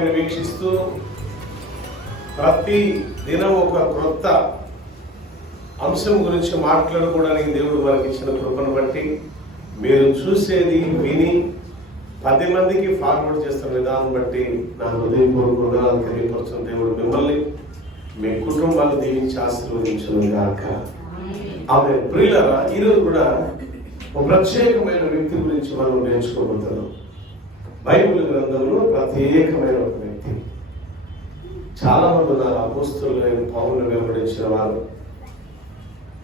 వాక్యాన్ని వీక్షిస్తూ ప్రతి దినం ఒక క్రొత్త అంశం గురించి మాట్లాడుకోవడానికి దేవుడు మనకి ఇచ్చిన కృపను బట్టి మీరు చూసేది విని 10 మందికి ఫార్వర్డ్ చేస్తున్న విధానం బట్టి నా హృదయపూర్వకంగా తెలియపరుచున్న దేవుడు మిమ్మల్ని మీ కుటుంబాలు దీవించి ఆశీర్వదించును గాక. ఆమె ప్రియులారా, ఈరోజు కూడా ఒక ప్రత్యేకమైన వ్యక్తి గురించి మనం నేర్చుకోబోతున్నాం. బైబిల్ గ్రంథంలో ప్రత్యేకమైన ఒక వ్యక్తి. చాలా మంది ఉన్నారు అపోస్తలులైన పౌలును వెంబడించిన వారు,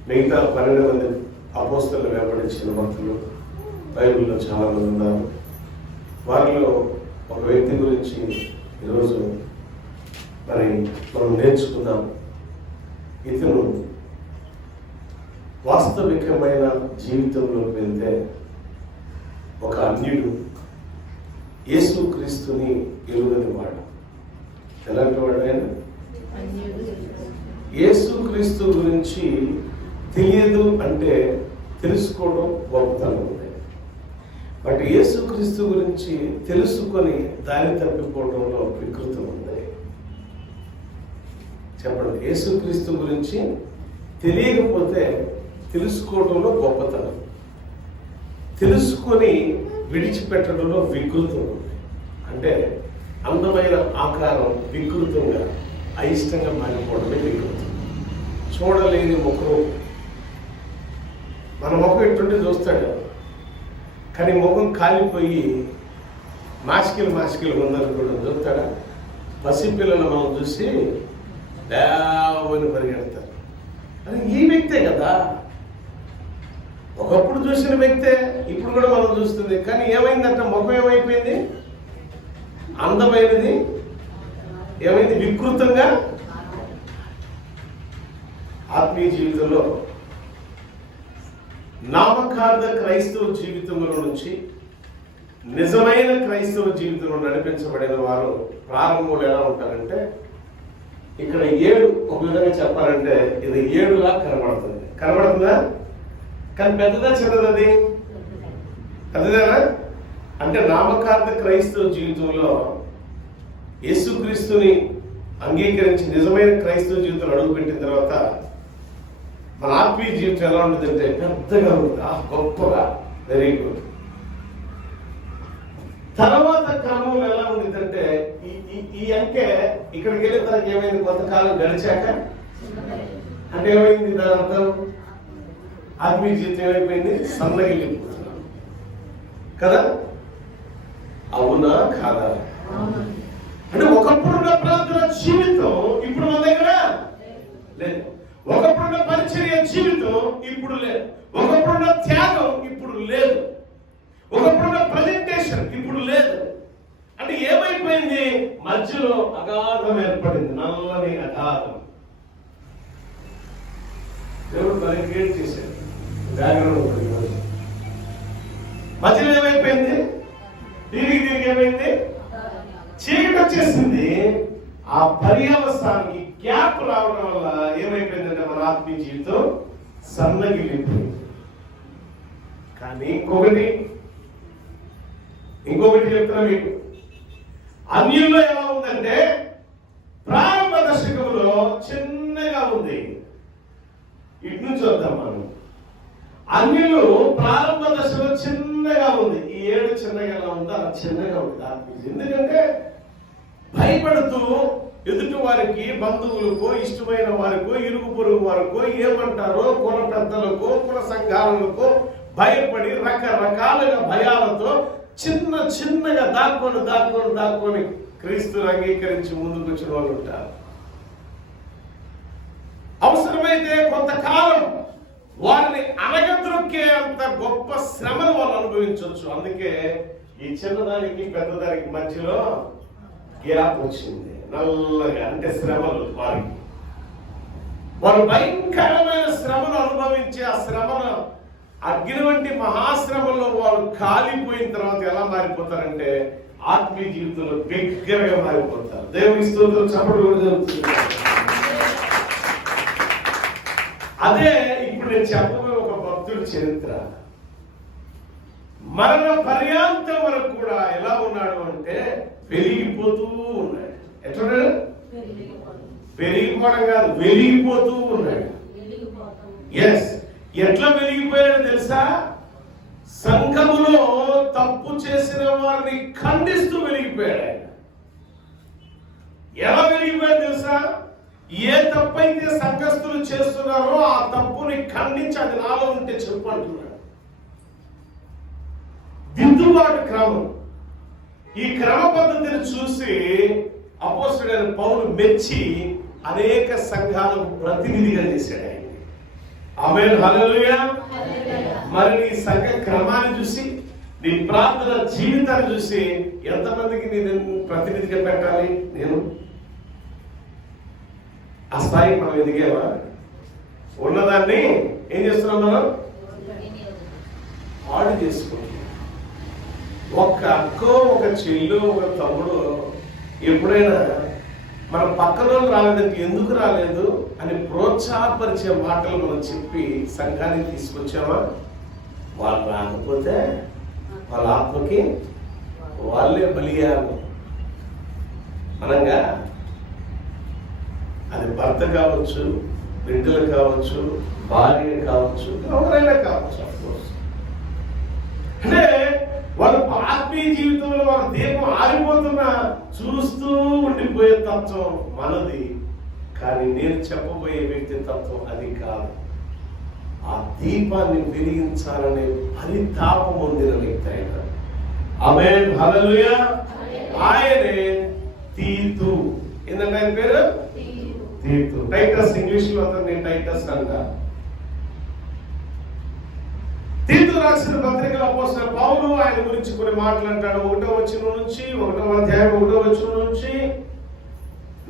మిగతా 12 మంది అపోస్తలులను వెంబడించిన భక్తులు బైబిల్లో చాలా మంది ఉన్నారు. వారిలో ఒక వ్యక్తి గురించి ఈరోజు మరి మనం నేర్చుకుందాం. ఇతను వాస్తవికమైన జీవితంలోకి వెళ్తే ఒక అన్యుడు, యేసుక్రీస్తుని ఎరుగని వాడు. ఎలాంటి వాడు ఆయన? యేసుక్రీస్తు గురించి తెలియదు అంటే తెలుసుకోవడం గొప్పతనం ఉంది. బట్ యేసుక్రీస్తు గురించి తెలుసుకొని దారి తప్పిపోవడంలో వికృతం ఉంది. చెప్పండి, యేసుక్రీస్తు గురించి తెలియకపోతే తెలుసుకోవడంలో గొప్పతనం, తెలుసుకొని విడిచిపెట్టడంలో వికృతం ఉంది. అంటే అందమైన ఆకారం వికృతంగా అయిష్టంగా మారిపోవడమే వికృతం. చూడలేని ముఖం, మన ముఖం ఎట్టుంటే చూస్తాడు, కానీ ముఖం కాలిపోయి మాసికలు ఉందనుకోవడం చూస్తాడా? పసిపిల్లలు మనం చూసి దేవని పరిగెడతారు. అది ఈ వ్యక్తే కదా, ఒకప్పుడు చూసిన వ్యక్తే ఇప్పుడు కూడా మనం చూస్తుంది. కానీ ఏమైందంటే ముఖం ఏమైపోయింది? అందమైనది ఏమైంది? వికృతంగా. ఆత్మీయ జీవితంలో నామకార్థ క్రైస్తవ జీవితంలో నుంచి నిజమైన క్రైస్తవ జీవితంలో నడిపించబడిన వారు ప్రారంభంలో ఎలా ఉంటారంటే, ఇక్కడ 7 ఒక విధంగా చెప్పాలంటే ఇది 7లా కనబడుతుందా? కానీ పెద్దదా చిన్నది? అది పెద్దదేనా? అంటే నామకార్థ క్రైస్తవ జీవితంలో యేసుక్రీస్తుని అంగీకరించి నిజమైన క్రైస్తవ జీవితంలో అడుగుపెట్టిన తర్వాత మన ఆత్మీయ జీవితం ఎలా ఉంటుందంటే పెద్దగా ఉంటుంది, గొప్పగా, వెరీ గుడ్. తర్వాత క్రమంలో ఎలా ఉంటుందంటే ఈ అంకె ఇక్కడికి వెళ్ళిన తర్వాత ఏమైంది? కొంతకాలం గడిచాక అంటే ఏమైంది? దాని అర్థం ఆత్మీయ జీవితం ఏమైపోయింది? సన్నగిల్లిపోతున్నాం కదా? అవునా కాదా? అంటే ఒకప్పుడున్న ప్రార్థన జీవితం ఇప్పుడు మన దగ్గర లేదు. ఒకప్పుడున్న పరిచర్య జీవితం ఇప్పుడు లేదు. ఒకప్పుడున్న త్యాగం ఇప్పుడు లేదు. ఒకప్పుడున్న ప్రజెంటేషన్ ఇప్పుడు లేదు. అంటే ఏమైపోయింది? మధ్యలో అగాధం ఏర్పడింది, నల్లని అగాధం. దేవుడు దాన్ని క్రియేట్ చేశాడు. మధ్యలో ఏమైపోయింది? దీనికి ఏమైంది? చీకటి వచ్చేసింది. ఆ పర్యవసానికి గ్యాప్ రావడం వల్ల ఏమైపోయిందంటే మన ఆత్మీయ జీవితం సన్నగిల్లిపోయింది. కానీ ఇంకొకటి చెప్తున్నా మీకు. అన్యుల్లో ఎలా ఉందంటే ప్రారంభ దశకంలో చిన్నగా ఉంది. ఇటు నుంచి వద్దాం మనం. అన్యులు ప్రారంభ దశలో చిన్నగా ఉంది. ఈ 7 చిన్నగా ఎలా ఉందో అలా చిన్నగా ఉంది ఆత్మీయ. ఎందుకంటే భయపడుతూ ఎదుటి వారికి, బంధువులకో, ఇష్టమైన వారికో, ఇరుగు పొరుగు వారికో ఏమంటారో, కుల పెద్దలకో, కుల సంఘాలకో భయపడి రకరకాలుగా భయాలతో చిన్నగా దాక్కొని క్రీస్తుని అంగీకరించి ముందుకు వచ్చిన వాళ్ళు ఉంటారు. అవసరమైతే కొంతకాలం వారిని అనగద్రొక్కే అంత గొప్ప శ్రమను వాళ్ళు అనుభవించవచ్చు. అందుకే ఈ చిన్నదానికి పెద్దదానికి మధ్యలో గ్యాప్ వచ్చింది, నల్లగా. అంటే శ్రమలు, వారు భయంకరమైన శ్రమను అనుభవించి ఆ శ్రమను అగ్ని వంటి మహాశ్రమంలో వారు కాలిపోయిన తర్వాత ఎలా మారిపోతారంటే ఆత్మీయ జీవితంలో బిగ్గరగా మారిపోతారు. దేవుని స్తోత్రం. చప్పట్లు కూడా జరుగుతుంది. అదే ఇప్పుడు నేను చెప్పబోయే ఒక భక్తుడి చరిత్ర. మరణ పర్యాంతం వరకు కూడా ఎలా ఉన్నాడు అంటే వెలిగిపోతూ ఉన్నాడు. ఎట్లున్నాడు? పెరిగిపోవడం కాదు, వెలిగిపోతూ ఉన్నాడు. ఎస్. ఎట్లా వెలిగిపోయాడు తెలుసా? సంఘములో తప్పు చేసిన వారిని ఖండిస్తూ వెలిగిపోయాడు ఆయన. ఎలా వెలిగిపోయాడు తెలుసా? ఏ తప్పైతే సంఘస్థులు చేస్తున్నారో ఆ తప్పుని ఖండించి అది నాలో ఉంటే చెప్పు అంటున్నాడు. దిద్దుబాటు క్రమం. ఈ క్రమ పద్ధతిని చూసి అపోస్తలుడైన పౌలు మెచ్చి అనేక సంఘాలకు ప్రతినిధిగా చేశాడు ఆయన. ఆమేన్, హల్లెలూయా. మరి నీ సంఘ క్రమాన్ని చూసి, నీ ప్రార్థన జీవితాన్ని చూసి ఎంతమందికి నేను ప్రతినిధిగా పెట్టాలి? నేను ఆ స్థాయికి మనం ఎదిగేవా? ఉన్నదాన్ని ఏం చేస్తున్నాం? మనం పాడు చేసుకుంటున్నాం. ఒక అక్కో, ఒక చెల్లు, ఒక తమ్ముడు ఎప్పుడైనా మన పక్కన రాలేదంటే ఎందుకు రాలేదు అని ప్రోత్సాహపరిచే మాటలు మనం చెప్పి సంఘానికి తీసుకొచ్చామా? వాళ్ళు రాకపోతే వాళ్ళ ఆత్మకి వాళ్ళే బలియారు. అనగా అది భర్త కావచ్చు, బిడ్డలు కావచ్చు, భార్య కావచ్చు, ఎవరైనా కావచ్చు. అఫ్కోర్స్ అంటే వాళ్ళ ఆత్మీయ జీవితంలో వాళ్ళ దీపం ఆరిపోతున్నా చూస్తూ ఉండిపోయే తత్వం మనది. కానీ నేను చెప్పబోయే వ్యక్తి తత్వం అది కాదు. ఆ దీపాన్ని వెలిగించాలనే పరితాపం పొందిన వ్యక్తి ఆయన. ఆమేన్, హల్లెలూయా. ఆయనే తీతు. ఏంటంటే ఆయన పేరు తీతు. టైటస్, ఇంగ్లీష్ లో అతన్ని టైటస్ అంటారు. తీతు రాసిన పత్రికల అపోస్తలుడైన పౌలు ఆయన గురించి కొన్ని మాటలు అంటాడు. 1వ వచనం నుంచి 1వ అధ్యాయం 1వ వచనం నుంచి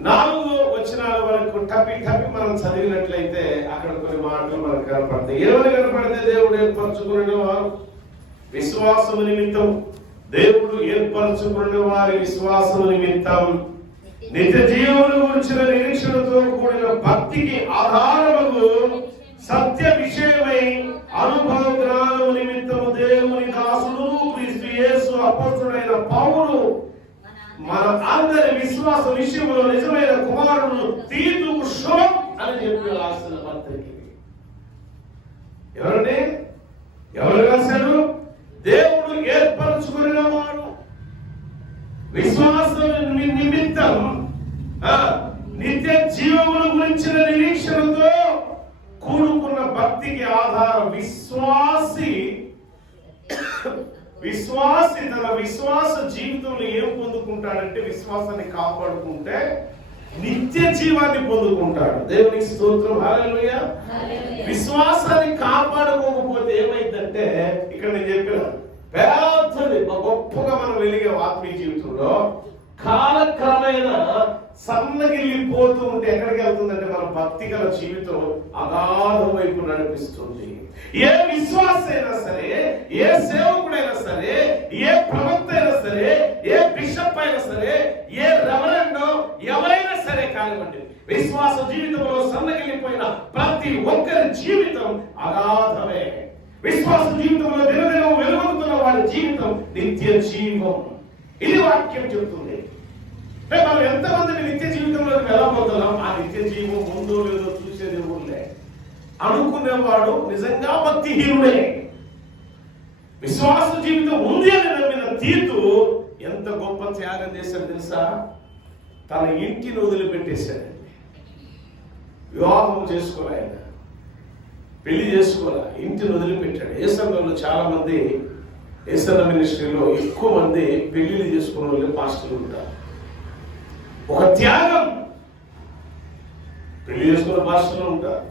4వ వచనాల వరకు టపి మనం చదివినట్లయితే అక్కడ కొన్ని మాటలు మనకు కనపడతాయి. ఏమని కనపడితే దేవుడు ఏర్పరచుకున్న వారు విశ్వాసము నిమిత్తం, దేవుడు ఏర్పరచుకున్న వారి విశ్వాసము నిమిత్తం నిత్య జీవమును గురించిన నిరీక్షణతో కూడిన భక్తికి ఆధారముకు సత్య విషయమై అనుభవ జ్ఞానము నిమిత్తము దేవుని దాసుడు క్రీస్తు యేసు అపోస్తలుడైన పౌలు మన అందరి విశ్వాస విషయంలో నిజమైన కుమారుడు తీతుకు శుభం అని చెప్పి రాసిన పత్రిక. ఎవరండి? ఎవరు రాశారు? దేవుడు ఏర్పరచుకున్న వాడు విశ్వాసం నిమిత్తం నిత్య జీవమును గురించిన నిరీక్షణతో కూడుకున్న భక్తికి ఆధారం. విశ్వాసి తన విశ్వాస జీవితంలో ఏం పొందుకుంటాడంటే, విశ్వాసాన్ని కాపాడుకుంటే నిత్య జీవాన్ని పొందుకుంటాడు. దేవునికి స్తోత్రం, హల్లెలూయా. విశ్వాసాన్ని కాపాడుకోకపోతే ఏమైందంటే, ఇక్కడ నేను చెప్పిన పెద్దది గొప్పగా మనం వెలిగే ఆత్మీయ జీవితంలో కాలక్రమేణా సన్నగిల్లిపోతూ ఉంటే ఎక్కడికి వెళ్తుందంటే మన భక్తి గల జీవితం అగాధం వైపు నడిపిస్తుంది. ఏ విశ్వాస అయినా సరే, ఏ సేవకుడైనా సరే, ఏ ప్రవక్త అయినా సరే, ఏ బిషప్ అయినా సరే, ఏ రెవరెండో ఎవరైనా సరే కానివ్వండి, విశ్వాస జీవితంలో సన్నగిల్లిపోయిన ప్రతి ఒక్కరి జీవితం అగాధమే. విశ్వాస జీవితంలో దినదినం వెలువడుతున్న వాడి జీవితం నిత్య జీవం. ఇది వాక్యం చెప్తుంది. మనం ఎంతమందిని నిత్య జీవితంలోకి వెళ్ళబోతున్నాం, ఆ నిత్య జీవం ఉందో లేదో చూసేది ఊళ్ళే. అనుకునేవాడు నిజంగా భక్తిహీనుడే. విశ్వాస జీవితం ఉంది అని నమ్మిన తీతు ఎంత గొప్ప త్యాగం చేశాడు తెలుసా? తన ఇంటిని వదిలిపెట్టేశాడండి. వివాహం చేసుకోలే, ఆయన పెళ్లి చేసుకోలే, ఇంటిని వదిలిపెట్టాడు. ఏసంలో చాలా మంది, ఏసన్న మినిస్ట్రీలో ఎక్కువ మంది పెళ్లిళ్ళు చేసుకున్న వాళ్ళు పాస్టర్లు ఉంటారు. ఒక త్యాగం. పెళ్లి చేసుకున్న పాస్టర్లు ఉంటారు.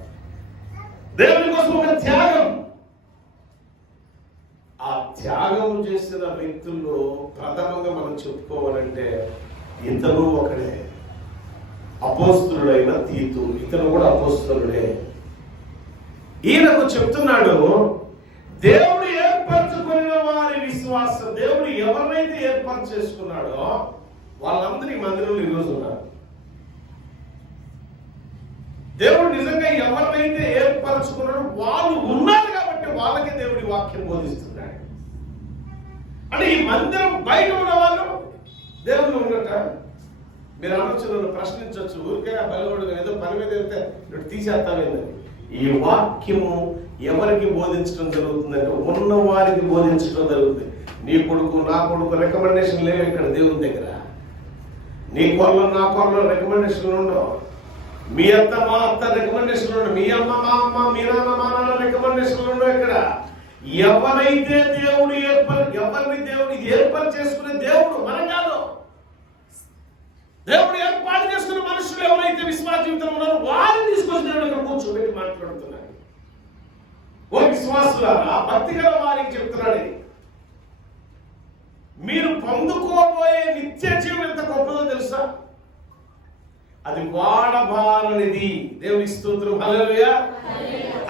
దేవుని కోసం ఒక త్యాగం. ఆ త్యాగం చేసిన వ్యక్తుల్లో ప్రథమంగా మనం చెప్పుకోవాలంటే ఇతను ఒకడే, అపోస్తలుడైన తీతు. ఇతను కూడా అపోస్తలుడే. ఈయనకు చెప్తున్నాడు, దేవుడు ఏర్పరచుకున్న వారి విశ్వాసం. దేవుడు ఎవరినైతే ఏర్పాటు చేసుకున్నాడో వాళ్ళందరూ ఈ మందిరంలో ఈరోజు ఉన్నారు. దేవుడు నిజంగా ఎవరినైతే ఏర్పరచుకున్నాడో వాళ్ళు ఉన్నారు కాబట్టి వాళ్ళకి దేవుడి వాక్యం బోధిస్తున్నాడు. అంటే ఈ మందిరం బయట ఉన్న వాళ్ళు దేవుళ్ళు ఉన్నట మీరు అనొచ్చు, నన్ను ప్రశ్నించవచ్చు, ఊరికే బలగొడు ఏదో పని మీద వెళ్తే ఇప్పుడు తీసేస్తామేందని. ఈ వాక్యము ఎవరికి బోధించడం జరుగుతుందంటే ఉన్న వారికి బోధించడం జరుగుతుంది. నీ కొడుకు నా కొడుకు రికమెండేషన్ లేవు ఇక్కడ దేవుని దగ్గర. నీ కొరలో నా కొరలో రికమెండేషన్లు ఉండవు. మీ అత్త మా అత్త రికమెండేషన్లు ఉండవు. మీ అమ్మ మా అమ్మ, మీ నాన్న మా నాన్న రికమెండేషన్లు ఉండవు ఇక్కడ. ఎవరైతే ఎవరిని దేవుడు ఏర్పాటు చేసుకునే దేవుడు మనం కాదు. దేవుడు ఏర్పాటు చేసుకున్న మనుషులు ఎవరైతే విశ్వాస జీవితంలో ఉన్నారో వారిని తీసుకొచ్చి దేవుడు ఇక్కడ కూర్చోబెట్టి మాట్లాడుతున్నాడు. ఓ విశ్వాసులారా, భక్తి గల వారికి చెప్తున్నాడు, మీరు పొందుకోబోయే నిత్య జీవం ఎంత గొప్పదో తెలుసా? అది వాడబారనిది. దేవుని స్తోత్రం, హల్లెలూయా.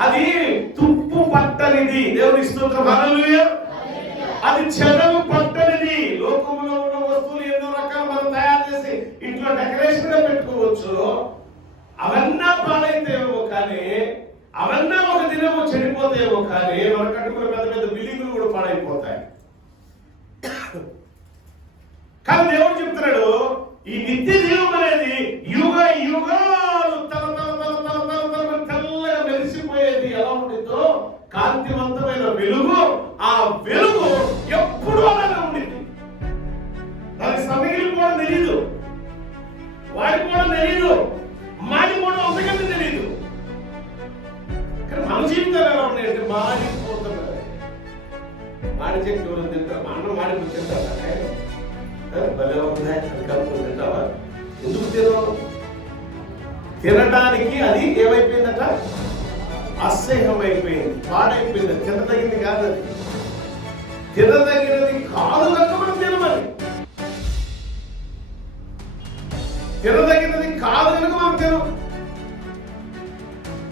అది తుప్పు పట్టనిది. దేవుని స్తోత్రం, హల్లెలూయా. అది చెదలు పట్టనిది. లోకంలో ఉన్న వస్తువులు ఎన్నో రకాలు మనం తయారు చేసి ఇంట్లో డెకరేషన్ గా పెట్టుకోవచ్చు. అవన్నా పాడైతేమో కానీ, అవన్నా ఒక దినము చెడిపోతాయేమో కానీ, మన కట్టుకున్న పెద్ద పెద్ద బిల్డింగులు కూడా పాడైపోతాయి. కానీ దేవుడు చెప్తున్నాడు, ఈ నిత్య జీవం అనేది యుగ యుగాలు తల తల తల తల తల తల తెల్లగా మెరిసిపోయేది. ఎలా ఉండిందో కాంతివంతమైన వెలుగు, ఆ వెలుగు ఎప్పుడు అలాగే ఉండింది. దానికి సమయం కూడా తెలియదు, వాడికి కూడా తెలియదు, మాది కూడా అంతకంటే తెలియదు. కానీ మన జీవితాలు ఎలా ఉన్నాయంటే మాడిపోతున్నారు. మాడి చెట్టు ఎవరు తింటారు? మా అన్నం మాడిపోయి తింటారా? భలే ఉన్నాయి తింటావా? ఎందుకు తినవు? తినడానికి అది ఏమైపోయిందట? అసహ్యం అయిపోయింది, పాడైపోయింది. తినదగింది కాదు, అది తినదగినది కాదు కనుక మనం తినమని. తినదగినది కాదు కనుక మనం తినం.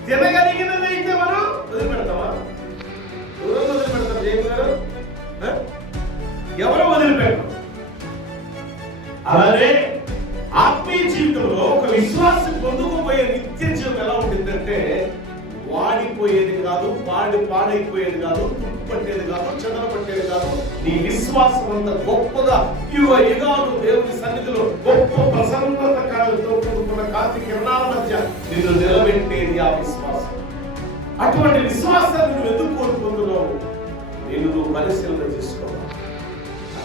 తినగలిగినది అయితే మనం వదిలిపెడతామా? ఎవరు వదిలిపెడతాం? జయం గారు, ఎవరు వదిలిపెడతాం? అలానే ఆత్మీయ జీవితంలో ఒక విశ్వాసం పొందుకోబోయే నిత్య జీవితం ఎలా ఉంటుందంటే వాడిపోయేది కాదు, పాడైపోయేది కాదు, తుప్పు పట్టేది కాదు, చెదలు పట్టేది కాదు. నీ విశ్వాసం అంత గొప్పగా యుగ యుగాలు దేవుని సన్నిధిలో గొప్ప ప్రసన్నత కాలంతో కూడుకున్న కాంతి కిరణాల మధ్య నిన్ను నిలబెట్టేది ఆ విశ్వాసం. అటువంటి విశ్వాసాన్ని నువ్వు ఎందుకు కోరుకుంటున్నావు? నువ్వు పరిశీలన చేసుకోవాలి.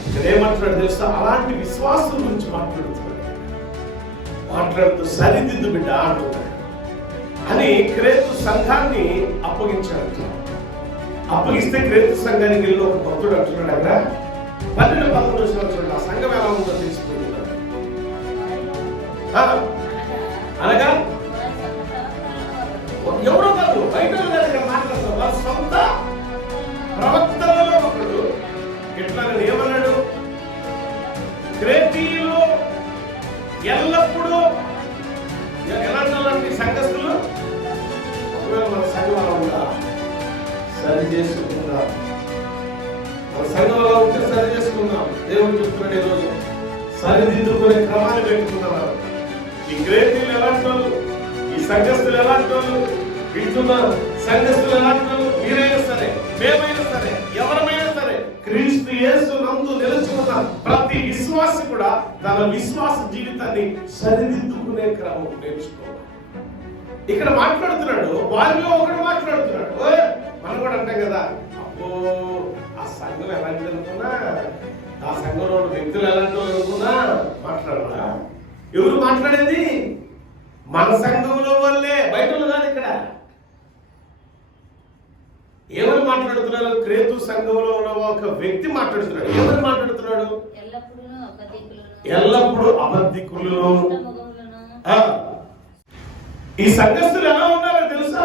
ఇక్కడ ఏమంటున్నాడు తెలుసా? అలాంటి విశ్వాసం గురించి మాట్లాడుతూ సరిదిద్దు బిడ్డ అంటున్నాడు అని క్రేతు సంఘాన్ని అప్పగించాడు. అప్పగిస్తే క్రేతు సంఘానికి వెళ్ళి ఒక భక్తుడు అంటున్నాడు, అక్కడ 12-13 చూడండి, ఆ సంఘం ఎలా ఉందో తెలిసిపోయింది. అనగా ఎవరో కాదు, బయట ఇక్కడ మాట్లాడతారు. వాళ్ళ సొంత ప్రవక్తలలో ఒకడు ఎట్లా ఏమన్నాడు? క్రేతీయులు ఎల్లప్పుడూ ఎలాంటి సంఘస్థులు ఒకవేళ మన సంఘం అలా ఉందా సరి చేసుకుందాం. మన సంఘం అలా ఉంటే సరి చేసుకుందాం. దేవుడు చెప్తున్నాడు ఈరోజు సరిదిద్దుకునే క్రమాన్ని పెట్టుకున్నారు. ఈ క్రేతీయులు ఎలాంటి వాళ్ళు, ఈ సంఘస్థులు ఎలాంటి వాళ్ళు, వింటున్న సంఘస్థులు ఎలాంటి వాళ్ళు, మీరైనా సరే, మేమైనా సరే, ఎవరమైనా సరే, క్రీస్తు యేసు నందు నిలిచి ఉన్న ప్రతి విశ్వాసి కూడా తన విశ్వాస జీవితాన్ని సరిదిద్దుకునే క్రమం నేర్చుకోవాలి. ఇక్కడ మాట్లాడుతున్నాడు, వారిలో ఒకడు మాట్లాడుతున్నాడు. మనం కూడా అంటాం కదా, అబ్బో ఆ సంఘం ఎలాంటి అనుకున్నా, ఆ సంఘంలో వ్యక్తులు ఎలాంటి అనుకున్నా మాట్లాడరా? ఎవరు మాట్లాడేది? మన సంఘంలో వల్లే, బయట కాదు. ఇక్కడ ఎవరు మాట్లాడుతున్నారు? క్రేతు సంఘంలో ఉన్న ఒక వ్యక్తి మాట్లాడుతున్నాడు. ఎవరు మాట్లాడుతున్నాడు? ఎల్లప్పుడూ అబద్ధికులు. ఈ సంఘస్థులు ఎలా ఉన్నారో తెలుసా?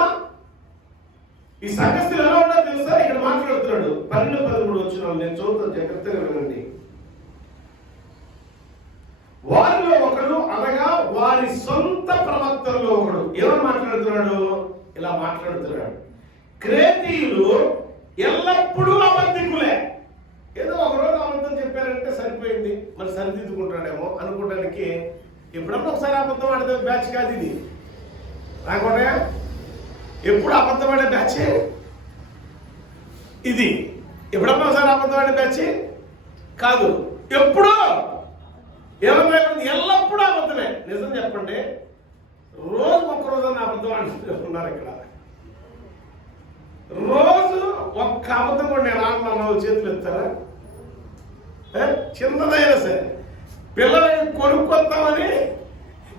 ఈ సంఘస్థులు ఎలా ఉన్నారో తెలుసా? ఇక్కడ మాట్లాడుతున్నాడు. 12-13 వచ్చిన నేను చదువుతాను, జాగ్రత్తగా వినండి. వారిలో ఒకడు అనగా వారి సొంత ప్రవక్తల్లో ఒకడు ఎవరు మాట్లాడుతున్నాడు? ఇలా మాట్లాడుతున్నాడు, క్రేతీయులు ఎల్లప్పుడూ అబద్ధికులే. ఏదో ఒకరోజు అబద్ధం చెప్పారంటే సరిపోయింది, మరి సరిదిద్దుకుంటాడేమో అనుకోవడానికి. ఎప్పుడన్నా ఒకసారి అబద్ధం ఆడితే బ్యాచ్ కాదు ఇది. రాకుండా ఎప్పుడు అబద్ధం ఆడే బ్యాచ్ ఇది. ఎప్పుడన్నా ఒకసారి అబద్ధం ఆడే బ్యాచ్ కాదు, ఎప్పుడో ఏమన్నా ఎల్లప్పుడూ అబద్ధమే. నిజం చెప్పండి, రోజు ఒక్కరోజు అబద్ధం అంటున్నారు ఇక్కడ. రోజు ఒక్క అబద్ధం కూడా నేను ఆడమన్నా చేతులు ఎత్తారా? చిన్నదైనా సరే పిల్లలకి కొనుక్కొస్తామని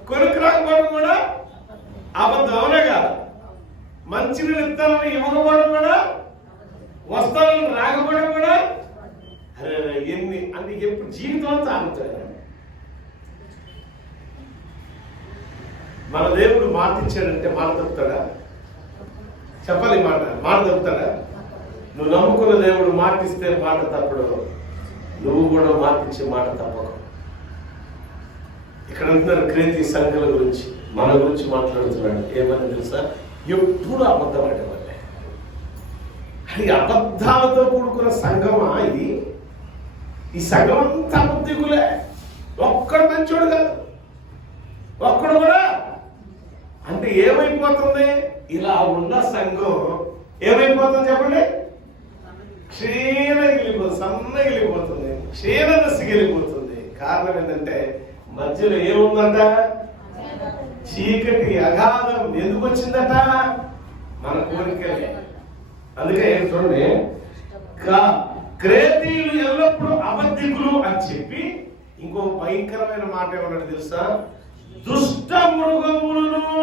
కొనుక్కు రాకపోవడం కూడా అబద్ధం, అవునే కాదు. మంచినీళ్ళు ఇస్తానని ఇవ్వకపోవడం కూడా, వస్తానని రాకపోవడం కూడా. అరే ఎన్ని అంటే ఎప్పుడు జీవితం అంతా ఆగుతాయి. మన దేవుడు మాట ఇచ్చాడంటే మాట తప్పుతాడా? చెప్పాలి, మాట తప్పుతాడా? నువ్వు నమ్ముకున్న దేవుడు మాట ఇస్తే మాట తప్పడు, నువ్వు కూడా మాట ఇచ్చే మాట తప్పకు. ఇక్కడ అంటున్నారు క్రేతి సంఘాల గురించి, మన గురించి మాట్లాడుతున్నాడు. ఏమని తెలుసా? ఎప్పుడు అబద్ధం ఆడేవాళ్ళే. అది అబద్ధాలతో కూడుకున్న సంఘమా ఇది? ఈ సంఘం అంతా అబద్ధికులే. ఒక్కడు మంచోడు కాదు, ఒక్కడు కూడా. అంటే ఏమైపోతుంది? ఇలా ఉన్న సంఘం ఏమైపోతుంది చెప్పండి? క్షీణగిలిపోతుంది, సన్నగిలిపోతుంది, క్షీణదశగిలిపోతుంది. కారణం ఏంటంటే మధ్యలో ఏముందంట? చీకటి, అగాధం. ఎందుకు వచ్చిందట? మన కోరికలే. అందుకే చూడండి, క్రేతీయులు ఎల్లప్పుడూ అబద్ధికులు అని చెప్పి ఇంకో భయంకరమైన మాట ఏమన్నాడు తెలుసా? దుష్ట మృగములను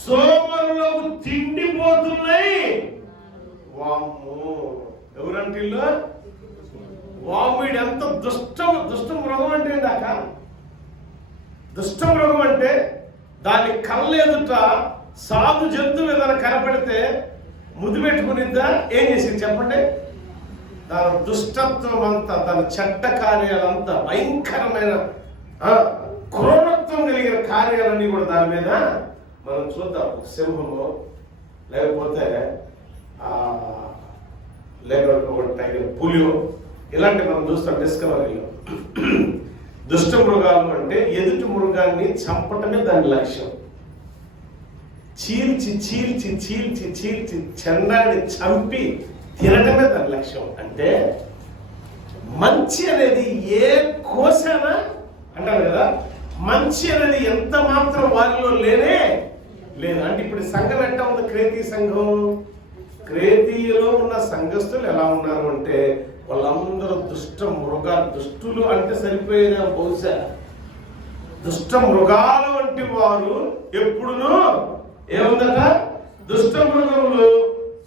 సోమరులకు తిండిపోతున్నాయి. వామ్మో, ఎవరంటే వాముడు ఎంత దుష్ట మృగం అంటే దాక దుష్ట మృగం అంటే దాని కళ్ళెదుట సాధు జంతువు ఏదైనా కనపడితే ముద్దు పెట్టుకునిద్దా? ఏం చేసింది చెప్పండి? దాని దుష్టత్వం అంతా, దాని చెడ్డ కార్యాలంతా, భయంకరమైన క్రూరత్వం కలిగిన కార్యాలన్నీ కూడా దాని మీద మనం చూద్దాం. సింహము లేకపోతే లేకపోతే టైగర్, పులియో, ఇలాంటి మనం చూస్తాం డిస్కవరీలో. దుష్ట మృగాలు అంటే ఎదుటి మృగాన్ని చంపటమే దాని లక్ష్యం. చీల్చి చీల్చి చీల్చి చీల్చి చండాన్ని చంపి తినటమే దాని లక్ష్యం. అంటే మంచి అనేది ఏ కోశానా అంటారు కదా, మంచి అనేది ఎంత మాత్రం వారిలో లేనే లేదు. అంటే ఇప్పుడు సంఘం ఎట్లా ఉంది? క్రేతీ సంఘం. క్రేతీలో ఉన్న సంఘస్థులు ఎలా ఉన్నారు అంటే వాళ్ళందరూ దుష్ట మృగాలు. దుష్టులు అంటే సరిపోయిన బహుశా దుష్ట మృగాల వంటి వారు ఎప్పుడునూ ఏముందట? దుష్ట మృగములు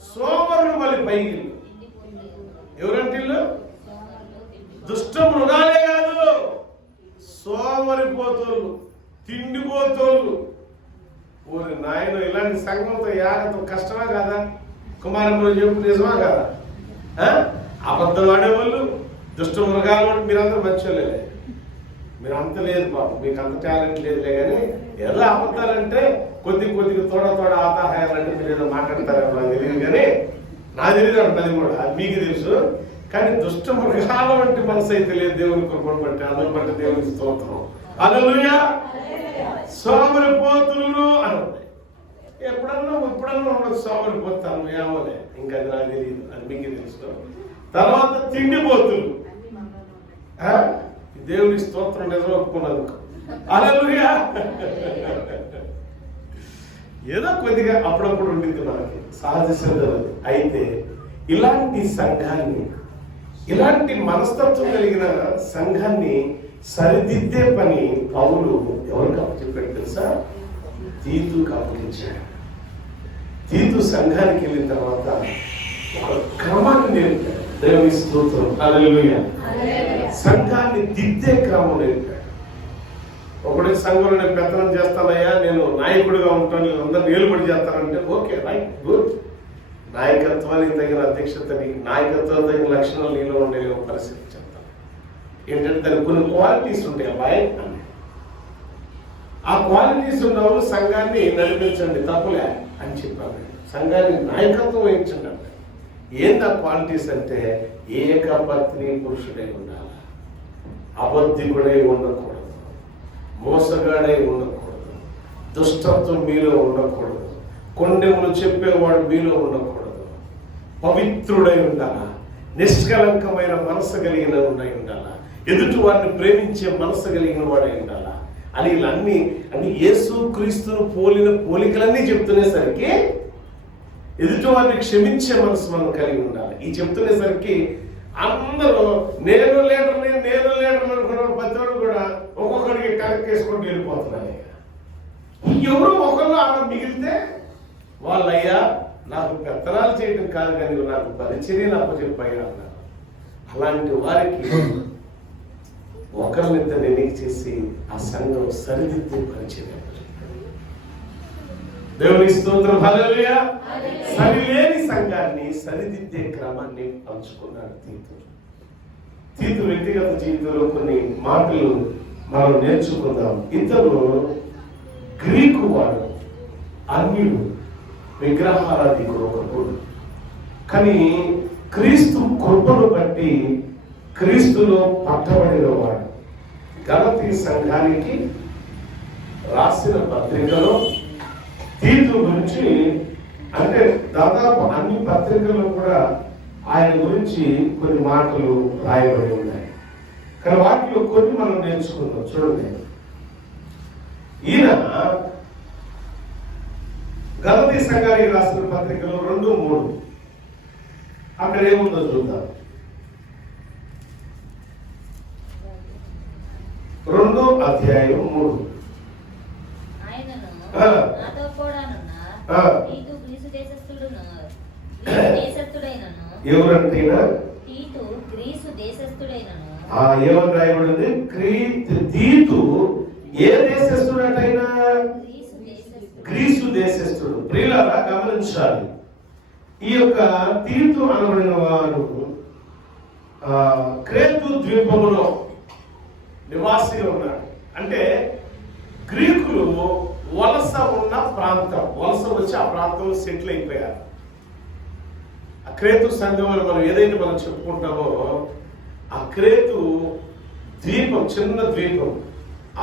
సోమరులు మళ్ళీ పైకి. ఎవరంటే దుష్ట మృగాలే కాదు, సోమరిపోతోళ్ళు, తిండిపోతోళ్ళు. ఊరి నాయన ఇలాంటి సంఘంతో యాగంతో కష్టమా కాదా? కుమారంలో చెప్పు నిజమా కాదా? అబద్ధం ఆడేవాళ్ళు, దుష్ట మృగాలు. మీరందరూ మంచోళ్ళే, మీరు అంత లేదు పాపం, మీకు అంత టాలెంట్ లేదులే. కానీ ఏదో అబద్ధాలంటే కొద్దిగా తోడ ఆదాహాయాలంటే మీరు ఏదో మాట్లాడతారేమో నాకు తెలియదు. కానీ నాకు తెలియదు అంటది కూడా, అది మీకు తెలుసు. కానీ దుష్ట మృగాల వంటి మనసు అయితే లేదు దేవుని కృపను బట్టి. అందులో బట్టి దేవునికి స్తోత్రం. హల్లెలూయా. సోమరిపోతులు అని ఎప్పుడన్నా ఉండదు. సోమరిపోతాను ఏమోలే, ఇంకా అది నాకు తెలియదు, అది మీకు తెలుసు. తర్వాత తిండిపోతులు. దేవుని స్తోత్రం నిజమనుకున్నందుకు. హల్లెలూయా. ఏదో కొద్దిగా అప్పుడప్పుడు ఉండింది మనకి సహజ శ్రద్ధలు. అయితే ఇలాంటి సంఘాన్ని, ఇలాంటి మనస్తత్వం కలిగిన సంఘాన్ని సరిదిద్దే పని పౌలు ఎవరికి అప్పచెప్పాడు తెలుసా? తీతుకు అప్పగించాడు. తీతు సంఘానికి వెళ్ళిన తర్వాత ఒక క్రమాన్ని నేర్పాడు. దేవుని స్తోత్రం. హల్లెలూయా. సంఘాన్ని దిద్దే క్రమం నేర్పాడు. ఒకటి సంఘంలో నేను పెత్తనం చేస్తానయ్యా, నేను నాయకుడిగా ఉంటాను, నేను అందరూ నిలబడి చేస్తానంటే ఓకే, రైట్, గుడ్. నాయకత్వానికి తగిన అధ్యక్షత, నీకు నాయకత్వం తగిన లక్షణాలు నీలో ఉండే పరిస్థితి చెప్తాను. ఏంటంటే దానికి కొన్ని క్వాలిటీస్ ఉంటాయి అబ్బాయి అని. ఆ క్వాలిటీస్ ఉన్నవాళ్ళు సంఘాన్ని నడిపించండి, తప్పులే అని చెప్పాను. సంఘాన్ని నాయకత్వం వహించండి అంటే ఏంటి ఆ క్వాలిటీస్ అంటే? ఏకపత్ని పురుషుడై ఉండాలి, అబద్ధికుడై ఉండకూడదు, మోసగాడై ఉండకూడదు, దుష్టత్వం మీలో ఉండకూడదు, కొండెములు చెప్పేవాడు మీలో ఉండకూడదు, పవిత్రుడై ఉండాలా, నిష్కలంకమైన మనసు కలిగిన ఉండాలా. ఎదుటి వారిని ప్రేమించే మనసు కలిగిన వాడై ఉండాలా అని ఇలా అన్ని యేసు క్రీస్తును పోలిన పోలికలన్నీ చెప్తునేసరికి ఎదుటి వారిని క్షమించే మనసు మనం కలిగి ఉండాలి. ఈ చెప్తునేసరికి అందరూ నేను లీడర్ని అనుకున్న ప్రతివాడు కూడా ఒక్కొక్కడికి కనెక్ట్ చేసుకుంటూ వెళ్ళిపోతున్నారు. ఎవరో ఒకళ్ళు అలా మిగిలితే వాళ్ళయ్యా నాకు పెత్తనాలు చేయడం కాదు కానీ నాకు పరిచర్యను అప్పచెప్పాయి అన్నారు. అలాంటి వారికి ఒకరినిద్దరు ఎన్నిక చేసి ఆ సంఘం సరిదిద్దే పరిచర్య. దేవుని స్తోత్రం, హల్లెలూయా. సరిలేని సంఘాన్ని సరిదిద్దే క్రమాన్ని పంచుకున్నాడు తీతు వ్యక్తిగత జీవితంలో కొన్ని మాటలు మనం నేర్చుకుందాం. ఇతను గ్రీకు వాడు, అన్యుడు, విగ్రహారాధికుడు ఒకడు. కానీ క్రీస్తు కృపను బట్టి క్రీస్తులో పట్టబడిన వాడు. గలతీ సంఘానికి రాసిన పత్రికలో తీతు గురించి, అంటే దాదాపు అన్ని పత్రికల్లో కూడా ఆయన గురించి కొన్ని మాటలు రాయబడి ఉన్నాయి. కానీ వాటిలో కొన్ని మనం నేర్చుకుందాం. చూడండి, ఈయన గలతీ సంఘానికి రాసిన పత్రికలో 2:3 అక్కడ ఏముందో చూద్దాం. 2:3 ఎవరంటేనా ఏమని రాయబడింది? తీతు ఏ దేశస్థుడటైనా గ్రీసు దేశస్థుడు. ప్రియులారా గమనించాలి, ఈ యొక్క తీతు అనబడిన వాడు క్రేతు ద్వీపములో నివాసిగా ఉన్నాడు. అంటే గ్రీకులు వలస ఉన్న ప్రాంతం, వలస వచ్చి ఆ ప్రాంతంలో సెటిల్ అయిపోయారు. ఆ క్రేతు సంఘం అని మనం ఏదైతే మనం చెప్పుకుంటామో ఆ క్రేతు ద్వీపం, చిన్న ద్వీపం,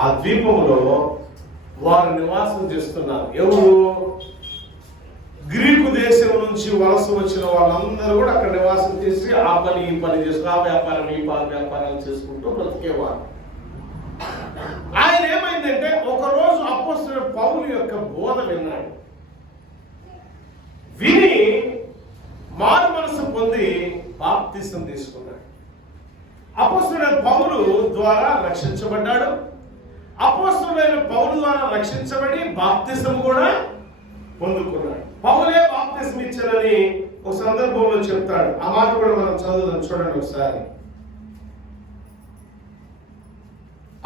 ఆ ద్వీపంలో వారు నివాసం చేస్తున్నారు. ఎవరు? గ్రీకు దేశం నుంచి వలస వచ్చిన వాళ్ళందరూ కూడా అక్కడ నివాసం చేసి ఆ పని ఈ పని చేసుకుని, ఆ వ్యాపారం ఈ వ్యాపారాలు చేసుకుంటూ బ్రతికేవారు. ఆయన ఏమైందంటే ఒకరోజు అపోస్తలుడైన పౌలు యొక్క బోధ విన్నాడు. విని మారు మనసు పొంది బాప్తిసం తీసుకున్నాడు. అపోస్తలుడైన పౌలు ద్వారా రక్షించబడ్డాడు. అపోస్తలుడైన పౌలు ద్వారా రక్షించబడి బాప్తిసం కూడా పొందుకున్నాడు. పౌలే బాప్తిసం ఇచ్చారని ఒక సందర్భంలో చెప్తాడు. ఆ మాట కూడా మనం చదువుదాం, చూడండి ఒకసారి.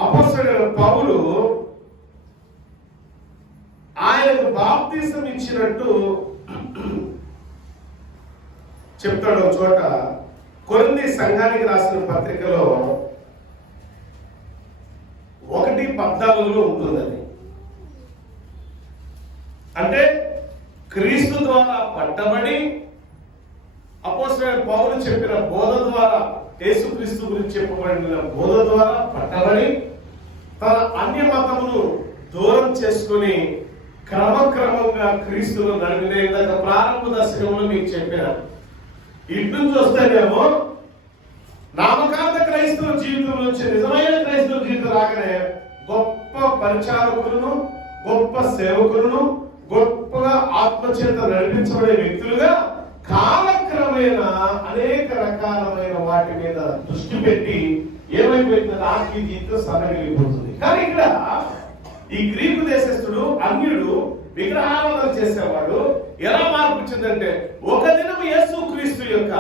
అపోస్తలుడైన పౌలు ఆయనకు బాప్తిసం ఇచ్చినట్టు చెప్తాడు ఒక చోట. కొరింథీ సంఘానికి రాసిన పత్రికలో 1:14 ఉంటుందని. అంటే క్రీస్తు ద్వారా పట్టబడి అపోస్తలుడైన పౌలు చెప్పిన బోధ ద్వారా, యేసుక్రీస్తు గురించి చెప్పబడిన బోధ ద్వారా పట్టబడి తన అన్య మతమును దూరం చేసుకుని క్రమక్రమంగా క్రీస్తును నడిపిన విధంగా ప్రారంభ దశకంలో మీకు చెప్పారు. ఇటు నుంచి వస్తేనేమో నామకార్థ క్రైస్తవ జీవితం నుంచి నిజమైన క్రైస్తవ జీవితం రాగానే గొప్ప పరిచారకులను, గొప్ప సేవకులను, గొప్పగా ఆత్మచేత నడిపించబడే వ్యక్తులుగా కాలక్రమేణ అనేక రకాలమైన వాటి మీద దృష్టి పెట్టి ఏమైపోయిందంటే ఆత్మీయ జీవితం సన్నగిలిపోతుంది. కానీ ఇక్కడ ఈ గ్రీకు దేశస్థుడు, అన్యుడు, విగ్రహారాధన చేసేవాడు ఎలా మార్పు వచ్చిందంటే ఒక దినం యేసుక్రీస్తు యొక్క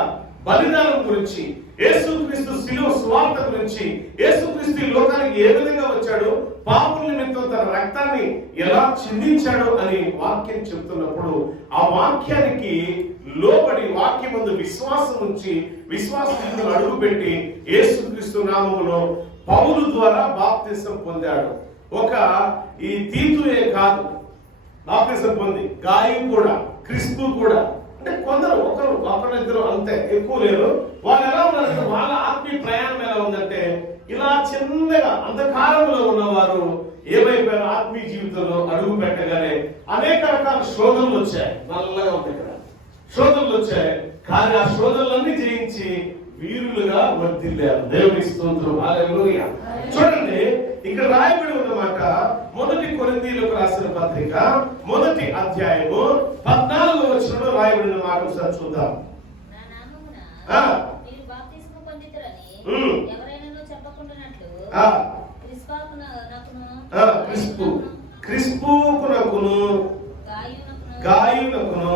బలిదానం గురించి, యేసుక్రీస్తు శిలువ సువార్త గురించి, యేసుక్రీస్తు ఈ లోకానికి ఏ విధంగా వచ్చాడు, పాపుల నిమిత్తం తన రక్తాన్ని ఎలా చిందించాడు అని వాక్యం చెప్తున్నప్పుడు ఆ వాక్యానికి లోబడి వాక్యమందు విశ్వాసం ఉంచి విశ్వాసంలో అడుగుపెట్టి యేసుక్రీస్తు నామములో పౌలు ద్వారా బాప్తిసం పొందాడు. ఒక ఈ తీతుయే కాదు బాప్తిసం పొంది, గాయం కూడా, క్రిస్పు కూడా, అంటే కొందరు ఒకరిద్దరు అంతే, ఎక్కువ లేరు. వాళ్ళు ఎలా ఉన్నారంటే వాళ్ళ ఆత్మీయ ప్రయాణం ఎలా ఉందంటే ఇలా చిన్నగా అంధకారంలో ఉన్నవారు ఏమైపోయారు ఆత్మీయ జీవితంలో అడుగు పెట్టగానే అనేక రకాల శోధనలు వచ్చాయి. నల్లగా ఉంది ఇక్కడ, శోధనలు వచ్చాయి. కానీ ఆ శోధనలన్నీ జయించి వీరులుగా వర్ధిల్లారు. దేవుని స్తోత్రం. హల్లెలూయా. చూడండి, ఇక్కడ రాయబడి ఉన్నమాట మొదటి కొరింథీయులకు రాసిన పత్రిక 1వ అధ్యాయము 14వ వచనంలో రాయబడిన మాట ఒకసారి చూద్దాం. క్రిస్పుకునకును గాయునకును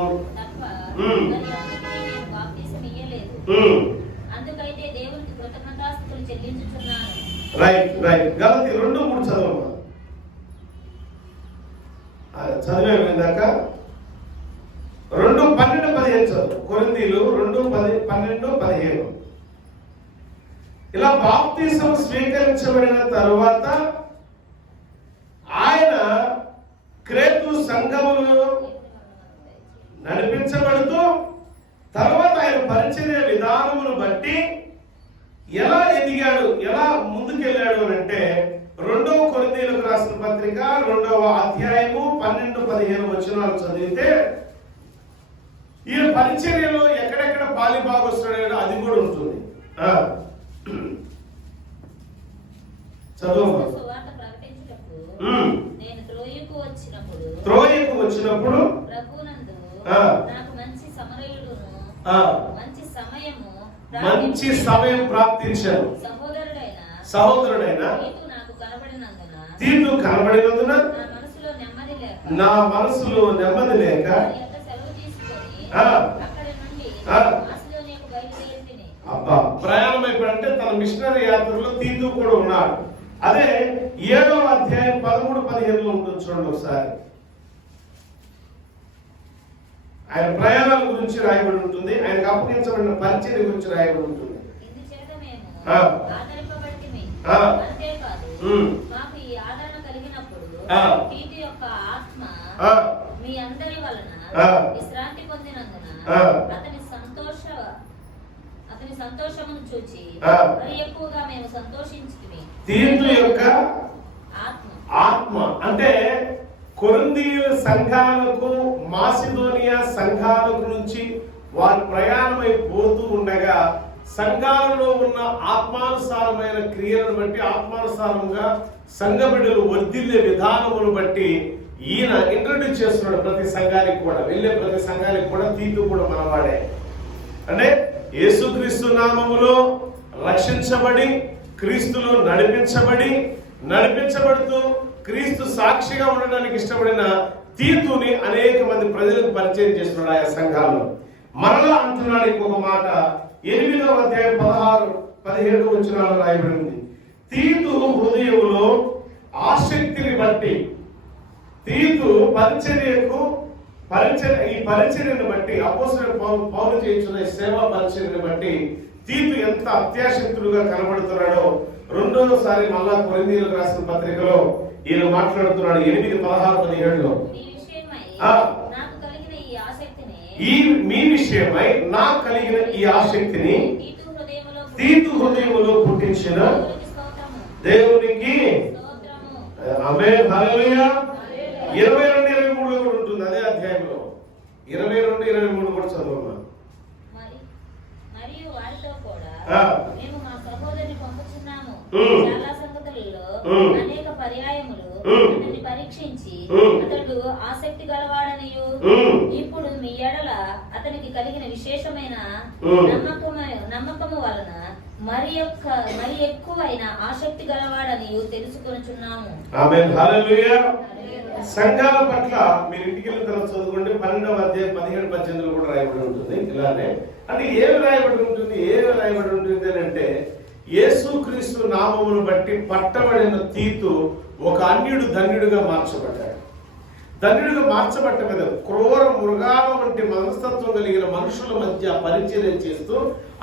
అందుకైతే దేవునికి కృతజ్ఞతాస్తుతులు చెల్లించుచున్నాను. రైట్. గలతీ 2:3 చదవమ్మా. చదివాము ఇందాక. 2:12-15 చదువు. కొరింథీయులు 2:12-15. ఇలా బాప్తిసం స్వీకరించబడిన తరువాత ఆయన క్రేతు సంఘములు నడిపించబడుతూ తర్వాత ఆయన పరిచర్య విధానమును బట్టి ఎలా ఎదిగాడు, ఎలా ముందుకెళ్ళాడు అని అంటే 2వ కొరింథీయులకు రాసిన పత్రిక 2వ అధ్యాయము 12-15 వచనాలు చదివితే ఈయన పరిచర్యలో ఎక్కడెక్కడ పాలిభాగస్తుడో అది కూడా ఉంటుంది. చదువు. త్రోయకు వచ్చినప్పుడు మంచి సమయం ప్రాప్తించాను. సహోదరుడైన తీతు కనబడినందున నా మనసులో నెమ్మది లేక ప్రయాణం అయిపోయింటే తన మిషనరీ యాత్రలో తీతు కూడా ఉన్నాడు. అదే 7వ అధ్యాయం 13-15 ఉంటుంది చూడండి ఒకసారి. ఆయన ప్రయాణాల గురించి రాయబడి ఉంటుంది, ఆయనకు అప్పగించబడిన పరిచర్య గురించి రాయబడి ఉంటుంది. మీ అందరి వలన విశ్రాంతి పొందినందున అతని సంతోషమును చూచి మరి ఎక్కువగా మేము సంతోషించుకుని. తీతు యొక్క ఆత్మ అంటే కొరింథీయుల సంఘాలకు మాసిదోనియా సంఘాలకు నుంచి వారు ప్రయాణమై పోతూ ఉండగా సంఘాలలో ఉన్న ఆత్మానుసారమైన క్రియలను బట్టి, ఆత్మానుసారంగా సంఘ బిడ్డలు వర్ధిల్లే విధానమును బట్టి ఈయన ఇంట్రడ్యూస్ చేస్తున్నాడు. ప్రతి సంఘానికి కూడా, వెళ్ళే ప్రతి సంఘానికి కూడా తీతు కూడా మనవాడే. అంటే యేసుక్రీస్తు నామములో రక్షించబడి, క్రీస్తులో నడిపించబడుతూ క్రీస్తు సాక్షిగా ఉండడానికి ఇష్టపడిన తీతుని అనేక మంది ప్రజలకు పరిచయం చేస్తున్నాడు ఆయా సంఘాల్లో. మరలా అంటున్నాడు ఇంకొక మాట. 8వ అధ్యాయం 16-17 వచనాలు రాయబడింది. తీతు హృదయములో ఆసక్తిని బట్టి, తీతు ఈ పరిచర్యను బట్టి, అపోస్తలుడైన పౌలు చేయించిన సేవా పరిచర్యను బట్టి తీతు ఎంత అత్యాసక్తుడుగా కనబడుతున్నాడో రెండోసారి మళ్ళా కొరింథీయులకు రాసిన పత్రికలో ఈయన మాట్లాడుతున్నాడు. 8:16-17 మీ విషయమై నాకు కలిగిన ఈ ఆసక్తిని తీతు హృదయములో పుట్టించిన దేవునికి ఆమేన్. హల్లెలూయా. 22-23 కూడా ఉంటుంది అదే అధ్యాయంలో. 22-23 కూడా చదవమ్మా. మరియు వారితో కూడా మేము మా సహోదరుని పంపుచున్నాము. చాలా సంగతులలో అనేక పర్యాయములు అతన్ని పరీక్షించి అతడు ఆసక్తి గలవాడనియు ఇప్పుడు మీ ఎడల అతనికి కలిగిన విశేషమైన నమ్మకము వలన మరి ఎక్కువైన ఆసక్తి గలవాడని తెలుసుకొనుచున్నాము. ఆమేన్. హల్లెలూయా. సంఘాల పట్ల మీరు ఇంటికి వెళ్ళిన తర్వాత చదువుకోండి. 12వ అధ్యాయం 17-18 కూడా రాయబడి ఉంటుంది. ఇలానే అంటే ఏమి రాయబడి ఉంటుంది అంటే యేసుక్రీస్తు నామమును బట్టి పట్టబడిన తీతు ఒక అన్యుడు ధన్యుడిగా మార్చబడ్డాడు. ధన్యుడిగా మార్చబట్ట మీద క్రూర మృగాల వంటి మనస్తత్వం కలిగిన మనుషుల మధ్య పరిచర్య చేస్తూ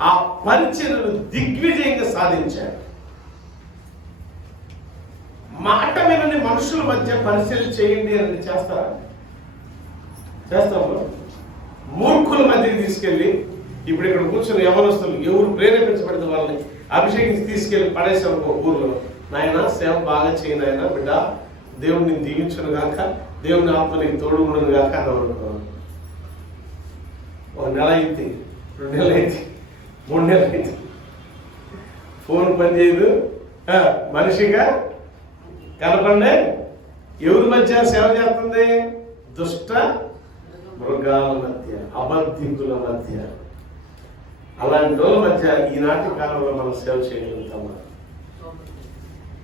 ఆ పరిచర్యను దిగ్విజయంగా సాధించాడు. మాట వినని మనుషుల మధ్య పరిచర్య చేయండి అని చేస్తాము. మూర్ఖుల మధ్యకి తీసుకెళ్ళి ఇప్పుడు ఇక్కడ కూర్చొని యవనస్తులు ఎవరు ప్రేరేపించబడిన వాళ్ళని అభిషేకించి తీసుకెళ్లి పడేసాం ఊర్లో. నాయన సేవ బాగా చేయను ఆయన బిడ్డ, దేవుడిని దీవించును గాక, దేవుని ఆత్మ నీకు తోడు ఉండను గాక అని అనుకున్నాను. 1 నెల అయింది, 2 నెలలు అయింది, 3 నెలలు అయింది. ఫోన్ పనిచేయదు, మనిషిగా కనపండి. ఎవరి మధ్య సేవ చేస్తుంది? దుష్ట మృగాల మధ్య, అబద్ధికుల మధ్య. అలాంటి వాళ్ళ మధ్య ఈనాటి కాలంలో మనం సేవ చేయగలుగుతామా?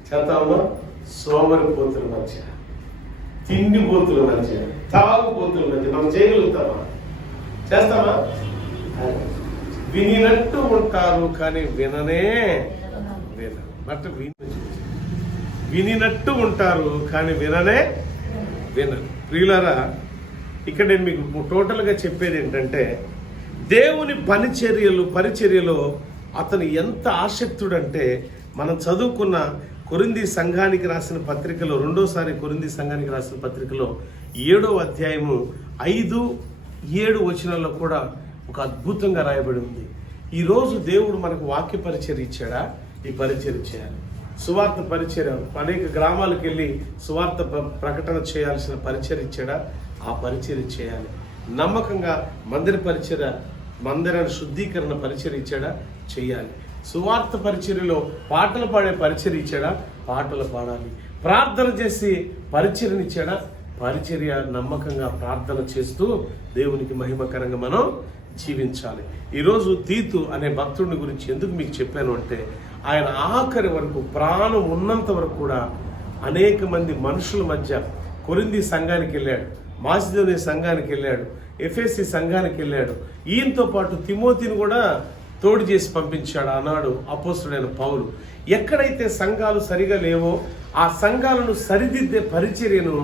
చేస్తామా? సోమరిపోతుల మధ్య, తిండిపోతుల మధ్య, తాగుపోతుల మధ్య మనం చేయగలుగుతామా? చేస్తామా? వినినట్టు ఉంటారు కానీ విననే వినరు. వినినట్టు ఉంటారు కానీ వినరు. ప్రియులారా, ఇక్కడ నేను మీకు టోటల్గా చెప్పేది ఏంటంటే, దేవుని పరిచర్యలో అతను ఎంత ఆసక్తుడంటే, మనం చదువుకున్న కొరింథీ సంఘానికి రాసిన పత్రికలో, రెండోసారి కొరింథీ సంఘానికి రాసిన పత్రికలో 7వ అధ్యాయము 5-7 వచనాల్లో కూడా ఒక అద్భుతంగా రాయబడి ఉంది. ఈరోజు దేవుడు మనకు వాక్య పరిచర్య ఇచ్చాడా? ఈ పరిచర్య చేయాలి. సువార్త పరిచర్య, అనేక గ్రామాలకు వెళ్ళి సువార్త ప్రకటన చేయాల్సిన పరిచర్య ఇచ్చాడా? ఆ పరిచర్య చేయాలి. నమ్మకంగా మందిర పరిచర్య, మందిరాన్ని శుద్ధీకరణ పరిచర్య ఇచ్చాడా? చేయాలి. సువార్త పరిచర్యలో పాటలు పాడే పరిచర్య ఇచ్చాడా? పాటలు పాడాలి. ప్రార్థన చేసి పరిచర్యనిచ్చాడా? పరిచర్య నమ్మకంగా ప్రార్థన చేస్తూ దేవునికి మహిమకరంగా మనం జీవించాలి. ఈరోజు తీతు అనే భక్తుడిని గురించి ఎందుకు మీకు చెప్పాను అంటే, ఆయన ఆఖరి వరకు, ప్రాణం ఉన్నంత వరకు కూడా అనేక మంది మనుషుల మధ్య కొరింథీ సంఘానికి వెళ్ళాడు, మాసిదోనియ సంఘానికి వెళ్ళాడు, ఎఫెసీ సంఘానికి వెళ్ళాడు. ఈయనతో పాటు తిమోతిని కూడా తోడు చేసి పంపించాడు ఆనాడు అపోస్తలుడైన పౌలు. ఎక్కడైతే సంఘాలు సరిగా లేవో ఆ సంఘాలను సరిదిద్దే పరిచర్యను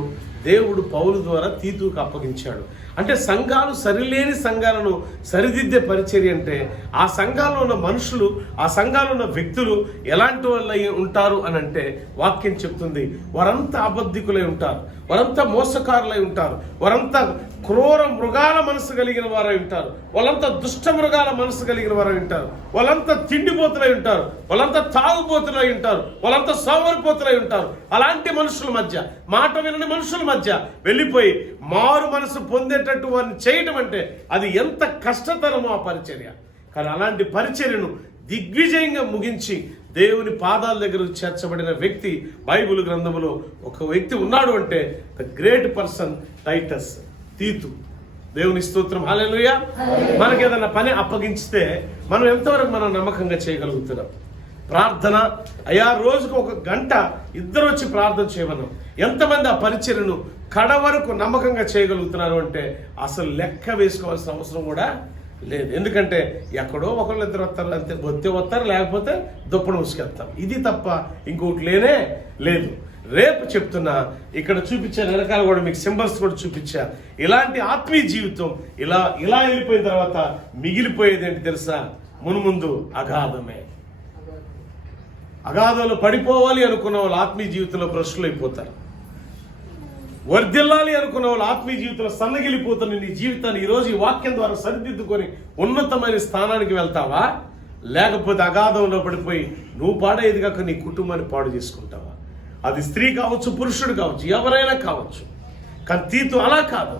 దేవుడు పౌలు ద్వారా తీతుకు అప్పగించాడు. అంటే సంఘాలు సరిలేని సంఘాలను సరిదిద్దే పరిచర్య అంటే, ఆ సంఘాల్లో ఉన్న మనుషులు, ఆ సంఘాల్లో ఉన్న వ్యక్తులు ఎలాంటి వాళ్ళు ఉంటారు అని అంటే, వాక్యం చెప్తుంది వారంతా అబద్ధికులై ఉంటారు, వారంతా మోసకారులై ఉంటారు, వారంతా క్రూర మృగాల మనసు కలిగిన వారై ఉంటారు, వాళ్ళంతా దుష్ట మృగాల మనసు కలిగిన వారై ఉంటారు, వాళ్ళంతా తిండిపోతులై ఉంటారు, వాళ్ళంతా తాగుపోతులై ఉంటారు, వాళ్ళంతా సోమరిపోతులై ఉంటారు. అలాంటి మనుషుల మధ్య, మాట వినని మనుషుల మధ్య వెళ్ళిపోయి మారు మనసు పొందేటట్టు వారిని చేయడం అంటే అది ఎంత కష్టతరమో ఆ పరిచర్య. కానీ అలాంటి పరిచర్యను దిగ్విజయంగా ముగించి దేవుని పాదాల దగ్గర చేర్చబడిన వ్యక్తి బైబిల్ గ్రంథంలో ఒక వ్యక్తి ఉన్నాడు అంటే, ద గ్రేట్ పర్సన్ టైటస్, తీతు. దేవుని స్తోత్రం, హల్లెలూయా. మనకి ఏదైనా పని అప్పగించితే మనం ఎంతవరకు మనం నమ్మకంగా చేయగలుగుతున్నాం? ప్రార్థన, అయ్యా రోజుకు 1 గంట ఇద్దరు వచ్చి ప్రార్థన చేయమన్నాం. ఎంతమంది ఆ పరిచర్యను కడ వరకు నమ్మకంగా చేయగలుగుతున్నారు అంటే అసలు లెక్క వేసుకోవాల్సిన అవసరం కూడా లేదు. ఎందుకంటే ఎక్కడో ఒకళ్ళు ఇద్దరు వస్తారు, అంతే, బొత్తే వస్తారు, లేకపోతే దుప్పను ఉసుకెళ్తాం. ఇది తప్ప ఇంకోటి లేనే లేదు. రేపు చెప్తున్నా, ఇక్కడ చూపించా, వెనకాల కూడా మీకు సింబల్స్ కూడా చూపించా. ఇలాంటి ఆత్మీయ జీవితం ఇలా వెళ్ళిపోయిన తర్వాత మిగిలిపోయేది ఏంటి తెలుసా? మున్ముందు అగాధమే. అగాధంలో పడిపోవాలి అనుకున్న వాళ్ళు ఆత్మీయ జీవితంలో భ్రష్టులు అయిపోతారు. వర్ధిల్లాలి అనుకున్న వాళ్ళు ఆత్మీయ జీవితంలో సన్నగిలిపోతున్న నీ జీవితాన్ని ఈరోజు ఈ వాక్యం ద్వారా సరిదిద్దుకొని ఉన్నతమైన స్థానానికి వెళ్తావా? లేకపోతే అగాధంలో పడిపోయి నువ్వు పాడేది కాక నీ కుటుంబాన్ని పాడు చేసుకుంటావా? అది స్త్రీ కావచ్చు, పురుషుడు కావచ్చు, ఎవరైనా కావచ్చు. కానీ తీతు అలా కాదు.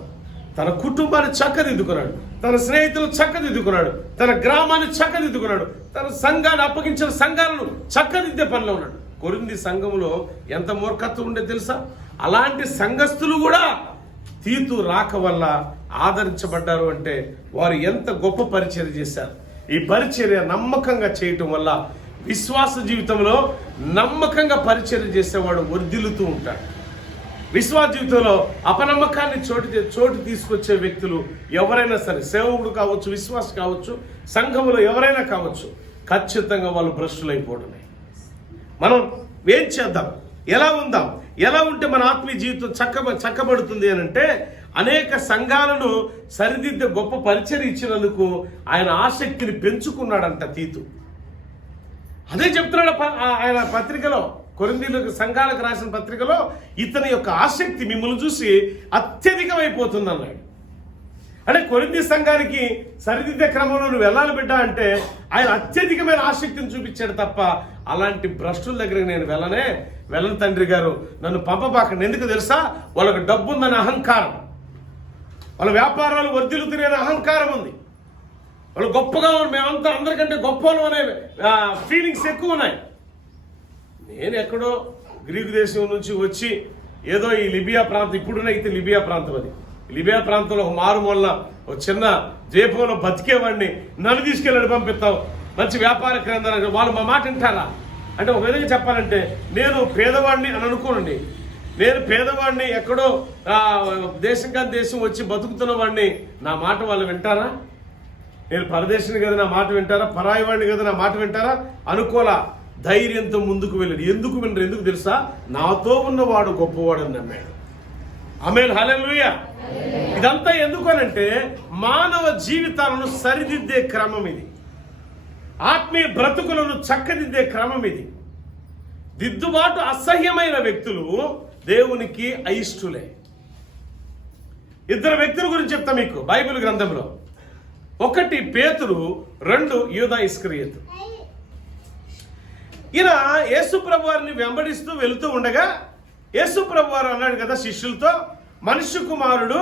తన కుటుంబాన్ని చక్కదిద్దుకున్నాడు, తన స్నేహితులు చక్కదిద్దుకున్నాడు, తన గ్రామాన్ని చక్కదిద్దుకున్నాడు, తన సంఘాన్ని అప్పగించిన సంఘాలను చక్కదిద్దే పనిలో ఉన్నాడు. కొరింథీ సంఘంలో ఎంత మూర్ఖత్వం ఉండే తెలుసా? అలాంటి సంఘస్థులు కూడా తీతు రాక వల్ల ఆదరించబడ్డారు. అంటే వారు ఎంత గొప్ప పరిచర్య చేశారు. ఈ పరిచర్య నమ్మకంగా చేయటం వల్ల విశ్వాస జీవితంలో నమ్మకంగా పరిచర్య చేసేవాడు వర్ధిల్లుతూ ఉంటాడు. విశ్వాస జీవితంలో అపనమ్మకాన్ని చోటు తీసుకొచ్చే వ్యక్తులు ఎవరైనా సరే, సేవకుడు కావచ్చు, విశ్వాస కావచ్చు, సంఘములో ఎవరైనా కావచ్చు, ఖచ్చితంగా వాళ్ళు భ్రష్టులైపోవడమే. మనం ఏం చేద్దాం? ఎలా ఉందాం? ఎలా ఉంటే మన ఆత్మీయ జీవితం చక్కబడుతుంది అని అంటే, అనేక సంఘాలను సరిదిద్దే గొప్ప పరిచర్య ఇచ్చినందుకు ఆయన ఆసక్తిని పెంచుకున్నాడంట తీతు. అదే చెప్తున్నాడు ఆయన పత్రికలో, కొరింథీయులకు సంఘాలకు రాసిన పత్రికలో, ఇతని యొక్క ఆసక్తి మిమ్మల్ని చూసి అత్యధికమైపోతుంది అన్నాడు. అంటే కొరింథీ సంఘానికి సరిదిద్దే క్రమంలో నువ్వు వెళ్ళాలి బిడ్డ అంటే ఆయన అత్యధికమైన ఆసక్తిని చూపించాడు తప్ప అలాంటి భ్రష్టుల దగ్గరికి నేను వెళ్ళను తండ్రి గారు, నన్ను పంపబాకండి. ఎందుకు తెలుసా? వాళ్ళకు డబ్బు ఉందని అహంకారం, వాళ్ళ వ్యాపారాలు వర్ధిల్లుతున్న అహంకారం ఉంది. వాళ్ళు గొప్పగా మేమంతా అందరికంటే గొప్పలు అనే ఫీలింగ్స్ ఎక్కువ ఉన్నాయి. నేను ఎక్కడో గ్రీకు దేశం నుంచి వచ్చి ఏదో ఈ లిబియా ప్రాంతం, ఇప్పుడున్న అయితే లిబియా ప్రాంతం, అది లిబియా ప్రాంతంలో ఒక మారుమూల ఒక చిన్న ద్వీపంలో బతికేవాడిని నన్ను తీసుకెళ్ళి పంపిస్తావు మంచి వ్యాపార కేంద్రాలు, వాళ్ళు మా మాట వింటారా? అంటే ఒక విధంగా చెప్పాలంటే నేను పేదవాడిని అని అనుకోనండి. నేను పేదవాడిని, ఎక్కడో దేశం కాని దేశం వచ్చి బతుకుతున్న వాడిని, నా మాట వాళ్ళు వింటారా? నేను పరదేశిని కదా నా మాట వింటారా? పరాయి వాడిని కదా నా మాట వింటారా? అనుకోలా. ధైర్యంతో ముందుకు వెళ్ళాడు. ఎందుకు వినరు? ఎందుకు తెలుసా? నాతో ఉన్నవాడు గొప్పవాడు అని నమ్మాడు. ఆమేన్, హల్లెలూయా. ఇదంతా ఎందుకనంటే మానవ జీవితాలను సరిదిద్దే క్రమం ఇది. ఆత్మీయ బ్రతుకులను చక్కదిద్దే క్రమం ఇది. దిద్దుబాటు అసహ్యమైన వ్యక్తులు దేవునికి అయిష్టులే. ఇద్దరు వ్యక్తుల గురించి చెప్తా మీకు బైబిల్ గ్రంథంలో. ఒకటి పేతురు, రెండు యూదా ఇస్కరియోతు. ఈయన యేసుప్రభు వారిని వెంబడిస్తూ వెళుతూ ఉండగా యేసుప్రభు వారు అన్నాడు కదా శిష్యులతో, మనుష్య కుమారుడు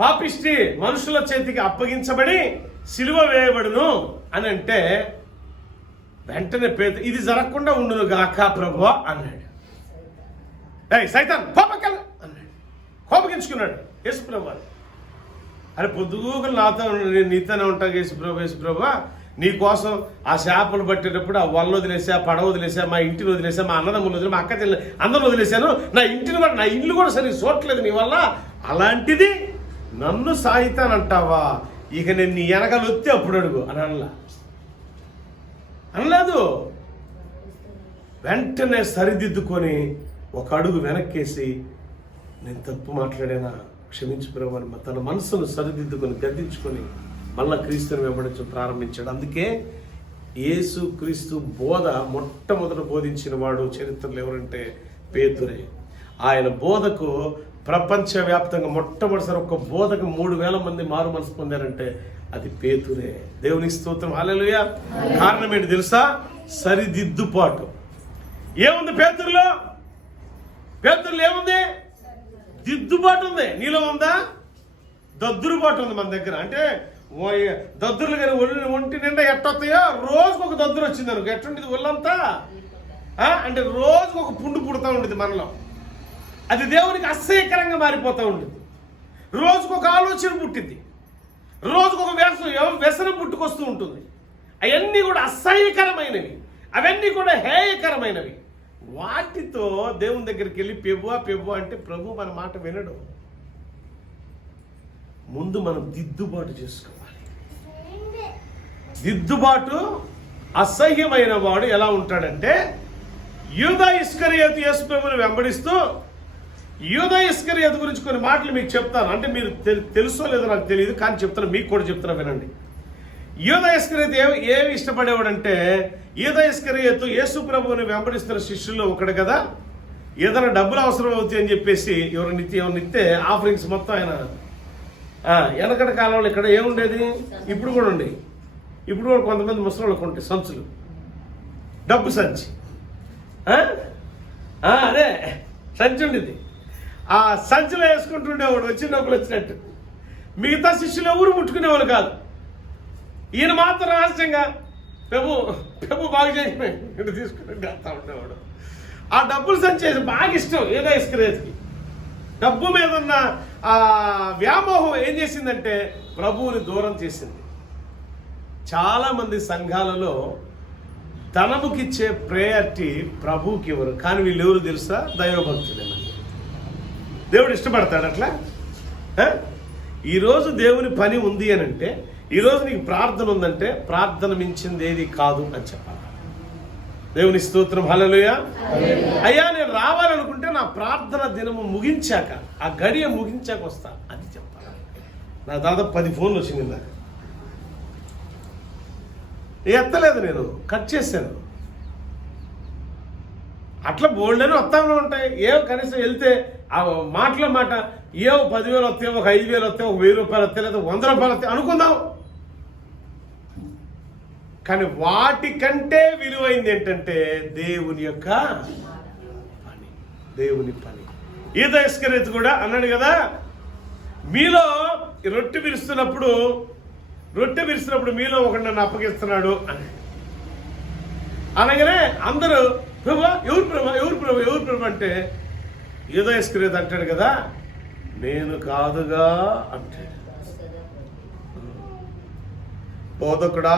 పాపిష్టి మనుషుల చేతికి అప్పగించబడి సిలువ వేయబడును అని అంటే వెంటనే పేతురు, ఇది జరగకుండా ఉండును గాక ప్రభువా అన్నాడు. సైతాన్ కోపకెళ్ళ అన్నాడు. కోపగించుకున్నాడు యేసుప్రభు వారు. అరే పొద్దుగూకులు నీతోనే ఉంటాను యేసుప్రభు, నీ కోసం ఆ చేపలు పట్టేటప్పుడు ఆ వల్ల వదిలేసా, పడవ వదిలేసా, మా ఇంటిని వదిలేసా, మా అన్నదమ్ములు వదిలే, మా అక్క చెల్లి అందరిని వదిలేశాను, నా ఇల్లు కూడా సరిగ్గా చూడట్లేదు నీ వల్ల. అలాంటిది నన్ను సాయితానంటావా? ఇక నేను నీ వెనకాల వస్తే అప్పుడు అడుగు అని అనలేదు. వెంటనే సరిదిద్దుకొని ఒక అడుగు వెనక్కేసి, నేను తప్పు మాట్లాడానా, క్షమించు ప్రభు అని తన మనసును సరిదిద్దుకొని గద్దించుకొని మళ్ళా క్రీస్తుని వెంబడించడం ప్రారంభించాడు. అందుకే యేసు క్రీస్తు బోధ మొట్టమొదట బోధించిన వాడు చరిత్రలో ఎవరంటే పేతురే. ఆయన బోధకు ప్రపంచవ్యాప్తంగా మొట్టమొదటిసారి ఒక బోధకు 3,000 మంది మారు మనసు పొందారంటే అది పేతురే. దేవునికి స్తోత్రం, హల్లెలూయా. కారణం ఏంటి తెలుసా? సరిదిద్దుపాటు. ఏముంది పేతురులో? పేతురులో ఏముంది? దిద్దుబాటు ఉంది. నీలో ఉందా? దద్దురుబాటు ఉంది మన దగ్గర. అంటే దద్దురులు కానీ ఒంటి నిండా ఎట్టొస్తాయో రోజుకు ఒక దద్దురు వచ్చింది అనుకో, ఎట్టుండేది ఒళ్ళంతా అంటే రోజుకు ఒక పుండు పుడతా ఉండేది మనలో. అది దేవునికి అసహ్యకరంగా మారిపోతూ ఉండేది. రోజుకు ఒక ఆలోచన పుట్టింది, రోజుకు ఒక వ్యసనం పుట్టుకొస్తూ ఉంటుంది. అవన్నీ కూడా అసహ్యకరమైనవి, అవన్నీ కూడా హేయకరమైనవి. వాటితో దేవుని దగ్గరికి వెళ్ళి పెబువా అంటే ప్రభు మన మాట వినడు. ముందు మనం దిద్దుబాటు చేసుకోవాలి. దిద్దుబాటు అసహ్యమైన వాడు ఎలా ఉంటాడంటే, యూదా ఇస్కరియోతు యేసు ప్రభువుని వెంబడిస్తూ, యూదా ఇస్కరియోతు గురించి కొన్ని మాటలు మీకు చెప్తాను. అంటే మీరు తెలుసో లేదో నాకు తెలియదు, కానీ చెప్తాను, మీకు కూడా చెప్తున్నా వినండి. యూదా ఇస్కరియోతు ఏమి ఇష్టపడేవాడంటే, యూదా ఇస్కరియోతు యేసు ప్రభువుని వెంబడిస్తున్న శిష్యుల్లో ఒకడు కదా. ఏదైనా డబ్బులు అవసరం అవుతాయి అని చెప్పేసి ఎవరినిస్తే ఆఫరింగ్స్ మొత్తం ఆయన వెనకటి కాలంలో ఇక్కడ ఏముండేది, ఇప్పుడు కూడా ఉండేవి. ఇప్పుడు కూడా కొంతమంది ముసలిళ్ళకు ఉంటాయి సంచులు, డబ్బు సంచి. అదే సంచి ఉండేది. ఆ సంచిలో వేసుకుంటుండేవాడు వచ్చిన డబ్బులు వచ్చినట్టు. మిగతా శిష్యులు ఎవరు ముట్టుకునేవాళ్ళు కాదు. ఈయన మాత్రం రహస్యంగా ప్రభు బాగా చేసి తీసుకుని వెళ్తా ఉండేవాడు. ఆ డబ్బులు సంచేసి బాగా ఇష్టం యూదా ఇస్కరియోతుకి. డబ్బు మీద ఉన్న ఆ వ్యామోహం ఏం చేసిందంటే ప్రభువుని దూరం చేసింది. చాలామంది సంఘాలలో ధనముకిచ్చే ప్రయారిటీ ప్రభువుకి ఇవ్వరు. కానీ వీళ్ళు ఎవరు తెలుసా? దైవభక్తులేనండి. దేవుడు ఇష్టపడతాడు అట్లా. ఈరోజు దేవుని పని ఉంది అని అంటే, ఈరోజు నీకు ప్రార్థన ఉందంటే ప్రార్థన మించింది ఏది కాదు అని చెప్పాలి. దేవుని స్తోత్రం, హల్లెలూయా. అయ్యా నేను రావాలనుకుంటే నా ప్రార్థన దినము ముగించాక, ఆ గడియ ముగించాక వస్తా అది చెప్పాలి. నా దాదాపు 10 ఫోన్లు వచ్చింది నాకు, ఎత్తలేదు, నేను కట్ చేశాను. అట్లా బోల్డని వస్తానే ఉంటాయి. కనీసం వెళ్తే ఆ మాటలో మాట 10,000 వస్తాయి, ఒక 5,000 వస్తాయి, ఒక 1,000 రూపాయలు వస్తాయి, లేదా 100 రూపాయలు వస్తాయి అనుకుందాం. కానీ వాటికంటే విలువైంది ఏంటంటే దేవుని యొక్క పని, దేవుని పని. యూదా ఇస్కరియోతు కూడా అన్నాడు కదా, మీలో రొట్టె విరుస్తున్నప్పుడు రొట్టె విరిసినప్పుడు మీలో ఒకడు నన్ను అప్పగిస్తున్నాడు అని అనగానే అందరూ ప్రభా ఎవరు ప్రభా ఎవరు ప్రభా ఎవరు ప్రభా అంటే ఏదో ఇస్కరియోతు అంటాడు కదా, నేను కాదుగా అంటాడు. బోధకుడా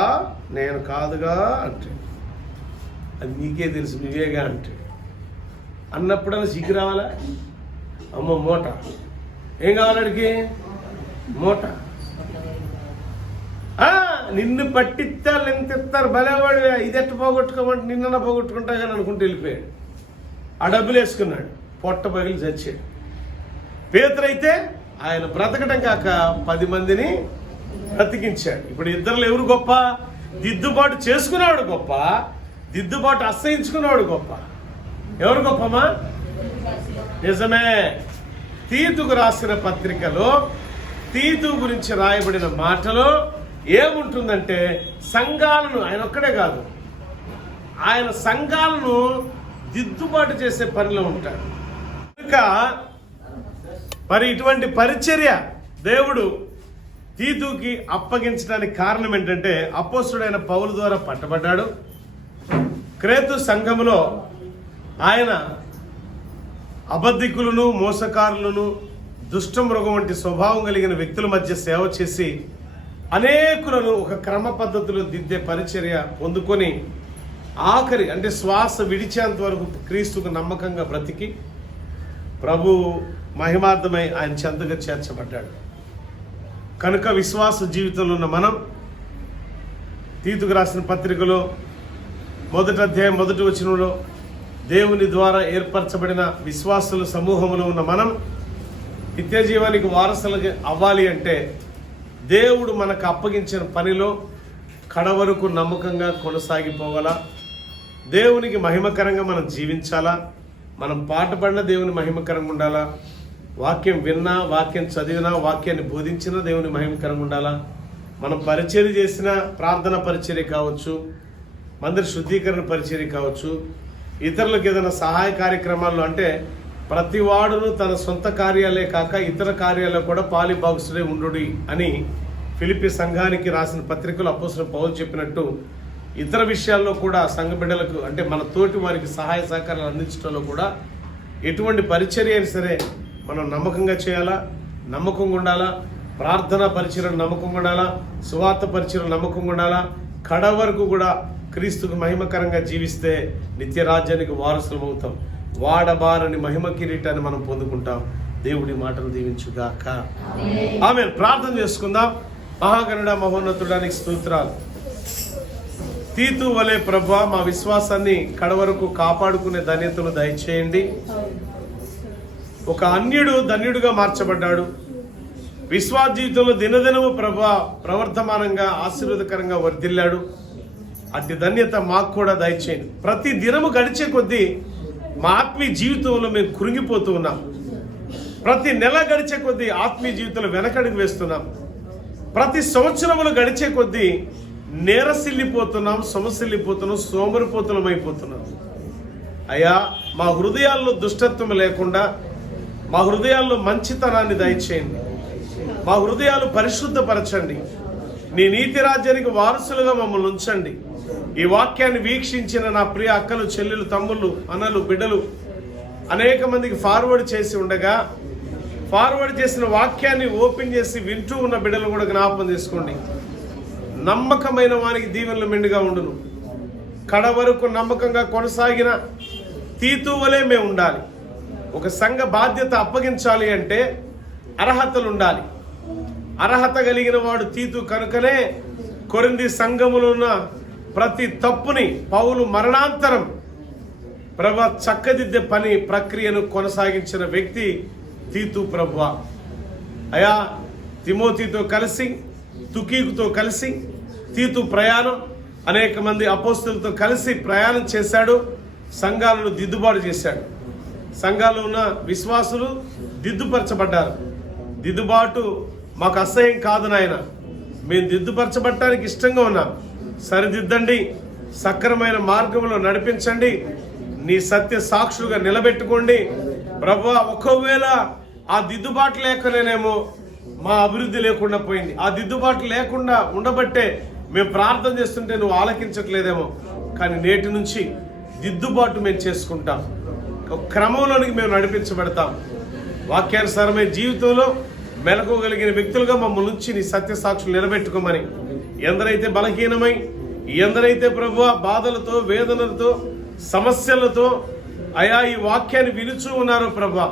నేను కాదుగా అంటాడు. అది నీకే తెలుసు నువ్వేగా అంటాడు. అన్నప్పుడన్నా సిగ్గు రావాలా? అమ్మ మూట ఏం కావాలడికి? మూట. నిన్ను పట్టిస్తారు ఎంత ఇస్తారు భలేవాడు, ఇది ఎట్ట పోగొట్టుకోమంటే నిన్న పోగొట్టుకుంటా కానీ అనుకుంటూ వెళ్ళిపోయాడు. ఆ డబ్బులు వేసుకున్నాడు, పొట్ట పగిలి చచ్చాడు. పేతురైతే ఆయన బ్రతకడం కాక 10 మందిని బ్రతికించాడు. ఇప్పుడు ఇద్దరు ఎవరు గొప్ప? దిద్దుబాటు చేసుకున్నాడు గొప్ప, దిద్దుబాటు అసహించుకున్నాడు గొప్ప. ఎవరు గొప్పమా? నిజమే. తీతుకు రాసిన పత్రికలో తీతు గురించి రాయబడిన మాటలో ఏముంటుందంటే సంఘాలను, ఆయన ఒక్కడే కాదు, ఆయన సంఘాలను దిద్దుబాటు చేసే పనిలో ఉంటాడు. కనుక మరి ఇటువంటి పరిచర్య దేవుడు తీతుకి అప్పగించడానికి కారణం ఏంటంటే అపోస్తుడైన పౌలు ద్వారా పట్టబడ్డాడు. క్రేతు సంఘములో ఆయన అబద్ధికులను, మోసకారులను, దుష్టమృగం వంటి స్వభావం కలిగిన వ్యక్తుల మధ్య సేవ చేసి అనేకులను ఒక క్రమ పద్ధతిలో దిద్దే పరిచర్య పొందుకొని ఆఖరి అంటే శ్వాస విడిచేంత వరకు క్రీస్తుకు నమ్మకంగా బ్రతికి ప్రభు మహిమార్థమై ఆయన చెంతగా చేర్చబడ్డాడు. కనుక విశ్వాస జీవితంలో ఉన్న మనం తీతుకు రాసిన పత్రికలో 1వ అధ్యాయం 1వ వచనంలో దేవుని ద్వారా ఏర్పరచబడిన విశ్వాసుల సమూహంలో ఉన్న మనం నిత్య జీవానికి వారసులు అవ్వాలి అంటే దేవుడు మనకు అప్పగించిన పనిలో కడవరకు నమ్మకంగా కొనసాగిపోవాలా, దేవునికి మహిమకరంగా మనం జీవించాలా, మనం పాటుపడిన దేవుని మహిమకరంగా ఉండాలా, వాక్యం విన్నా, వాక్యం చదివినా, వాక్యాన్ని బోధించినా దేవుని మహిమకరంగా ఉండాలా, మనం పరిచర్య చేసిన ప్రార్థన పరిచర్య కావచ్చు, మందిర శుద్ధీకరణ పరిచర్య కావచ్చు, ఇతరులకు ఏదైనా సహాయ కార్యక్రమాల్లో అంటే ప్రతి వాడును తన సొంత కార్యాలే కాక ఇతర కార్యాల్లో కూడా పాలిభాగస్తుడై ఉండుడి అని ఫిలిప్పీ సంఘానికి రాసిన పత్రికలో అపోస్తలుడైన పౌలు చెప్పినట్టు ఇతర విషయాల్లో కూడా సంఘ బిడ్డలకు అంటే మన తోటి వారికి సహాయ సహకారాలు అందించడంలో కూడా ఎటువంటి పరిచర్య అయినా సరే మనం నమ్మకంగా చేయాలా, నమ్మకంగా ఉండాలా, ప్రార్థనా పరిచర్య నమ్మకంగా ఉండాలా, సువార్త పరిచర్య నమ్మకంగా ఉండాలా, కడ వరకు కూడా క్రీస్తుకు మహిమకరంగా జీవిస్తే నిత్య రాజ్యానికి వారసులం అవుతాం. వాడబారని మహిమ కిరీటాన్ని మనం పొందుకుంటాం. దేవుడి మాటలు దీవించుగాక. ఆమేన్. ప్రార్థన చేసుకుందాం. మహాగణుడా మహోన్నతుడానికి స్తోత్రాలు. తీతు వలె ప్రభువా మా విశ్వాసాన్ని కడవరకు కాపాడుకునే ధన్యతను దయచేయండి. ఒక అన్యుడు ధన్యుడుగా మార్చబడ్డాడు. విశ్వాస జీవితంలో దినదినము ప్రభువా ప్రవర్ధమానంగా ఆశీర్వాదకరంగా వర్ధిల్లాడు. అట్టి ధన్యత మాకు కూడా దయచేయండి. ప్రతి దినము గడిచే కొద్దీ మా ఆత్మీయ జీవితంలో మేము కృంగిపోతూ ఉన్నాం. ప్రతి నెల గడిచే కొద్దీ ఆత్మీయ జీవితంలో వెనకడుగు వేస్తున్నాం. ప్రతి సంవత్సరములు గడిచే కొద్దీ నేరసిల్లిపోతున్నాం, సమసిల్లిపోతున్నాం, సోమరిపోతులం అయిపోతున్నాం. అయ్యా మా హృదయాల్లో దుష్టత్వం లేకుండా మా హృదయాల్లో మంచితనాన్ని దయచేయండి. మా హృదయాలు పరిశుద్ధపరచండి. నీ నీతి రాజ్యానికి వారసులుగా మమ్మల్ని ఉంచండి. ఈ వాక్యాన్ని వీక్షించిన నా ప్రియ అక్కలు, చెల్లెలు, తమ్ముళ్ళు, అన్నలు, బిడ్డలు అనేక మందికి ఫార్వర్డ్ చేసి ఉండగా ఫార్వర్డ్ చేసిన వాక్యాన్ని ఓపెన్ చేసి వింటూ ఉన్న బిడ్డలు కూడా జ్ఞాపకం చేసుకోండి. నమ్మకమైన వానికి దీవెనలు మెండుగా ఉండును. కడ వరకు నమ్మకంగా కొనసాగిన తీతు వలె మేము ఉండాలి. ఒక సంఘ బాధ్యత అప్పగించాలి అంటే అర్హతలు ఉండాలి. అర్హత కలిగిన వాడు తీతు కనుకనే కొరింథీ సంఘములో ఉన్న ప్రతి తప్పుని పౌలు మరణాంతరం ప్రభు చక్కదిద్దే పని ప్రక్రియను కొనసాగించిన వ్యక్తి తీతు ప్రభువా. అయా తిమోతితో కలిసి, తుకీకుతో కలిసి తీతు ప్రయాణం అనేక మంది అపోస్తులతో కలిసి ప్రయాణం చేశాడు. సంఘాలను దిద్దుబాటు చేశాడు. సంఘాలు ఉన్న విశ్వాసులు దిద్దుపరచబడ్డారు. దిద్దుబాటు మాకు అసహ్యం కాదు నాయన, మేము దిద్దుపరచబడటానికి ఇష్టంగా ఉన్నాం. సరిదిద్దండి, సక్రమైన మార్గంలో నడిపించండి, నీ సత్య సాక్షులుగా నిలబెట్టుకోండి ప్రభువా. ఒకవేళ ఆ దిద్దుబాటు లేకనేమో మా అభివృద్ధి లేకుండా పోయింది. ఆ దిద్దుబాటు లేకుండా ఉండబట్టే మేము ప్రార్థన చేస్తుంటే నువ్వు ఆలకించట్లేదేమో. కానీ నేటి నుంచి దిద్దుబాటు మేము చేసుకుంటాం, క్రమంలోనికి మేము నడిపించబడతాం. వాక్యానుసారమైన జీవితంలో మెలకోగలిగిన వ్యక్తులుగా మమ్మల్ని నుంచి నీ సత్య సాక్షులు నిలబెట్టుకోమని, ఎందరైతే బలహీనమై, ఎందరైతే ప్రభువా బాధలతో, వేదనలతో, సమస్యలతో అయా ఈ వాక్యాన్ని వినుచూ ఉన్నారో ప్రభువా,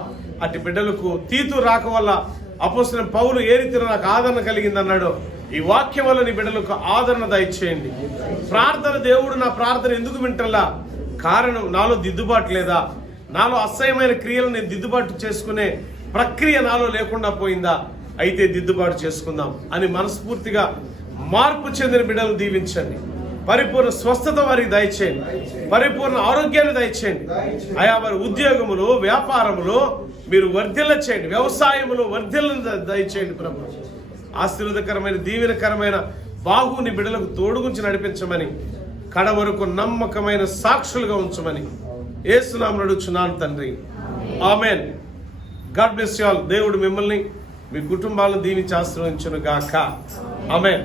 అటు బిడ్డలకు తీతు రాక వల్ల అపోస్తలుడైన పౌలు ఏ రీతిలో నాకు ఆదరణ కలిగింది అన్నాడో, ఈ వాక్యం వల్ల నీ బిడ్డలకు ఆదరణ దయచేయండి. ప్రార్థన, దేవుడు నా ప్రార్థన ఎందుకు వింటల్లా? కారణం నాలో దిద్దుబాటు లేదా, నాలో అసహ్యమైన క్రియలు నేను దిద్దుబాటు చేసుకునే ప్రక్రియ నాలో లేకుండా పోయిందా? అయితే దిద్దుబాటు చేసుకుందాం అని మనస్ఫూర్తిగా మార్పు చెందిన బిడ్డలను దీవించండి. పరిపూర్ణ స్వస్థత వారికి దయచేయండి, పరిపూర్ణ ఆరోగ్యాన్ని దయచేయండి. ఆయా వారి ఉద్యోగములు, వ్యాపారములో మీరు వర్ధిల్ల చేయండి, వ్యవసాయములో వర్ధిల్లను దయచేయండి ప్రభు. ఆశీర్వాదకరమైన, దీవెనకరమైన బాహుని బిడ్డలకు తోడుగుంచి నడిపించమని, కడ వరకు నమ్మకమైన సాక్షులుగా ఉంచమని యేసు నామమున అడుగుచున్నాను తండ్రి, ఆమేన్. God bless you all. దేవుడు మిమ్మల్ని, మీ కుటుంబాలను దీవించి ఆశీర్వదించును గాక. ఆమేన్.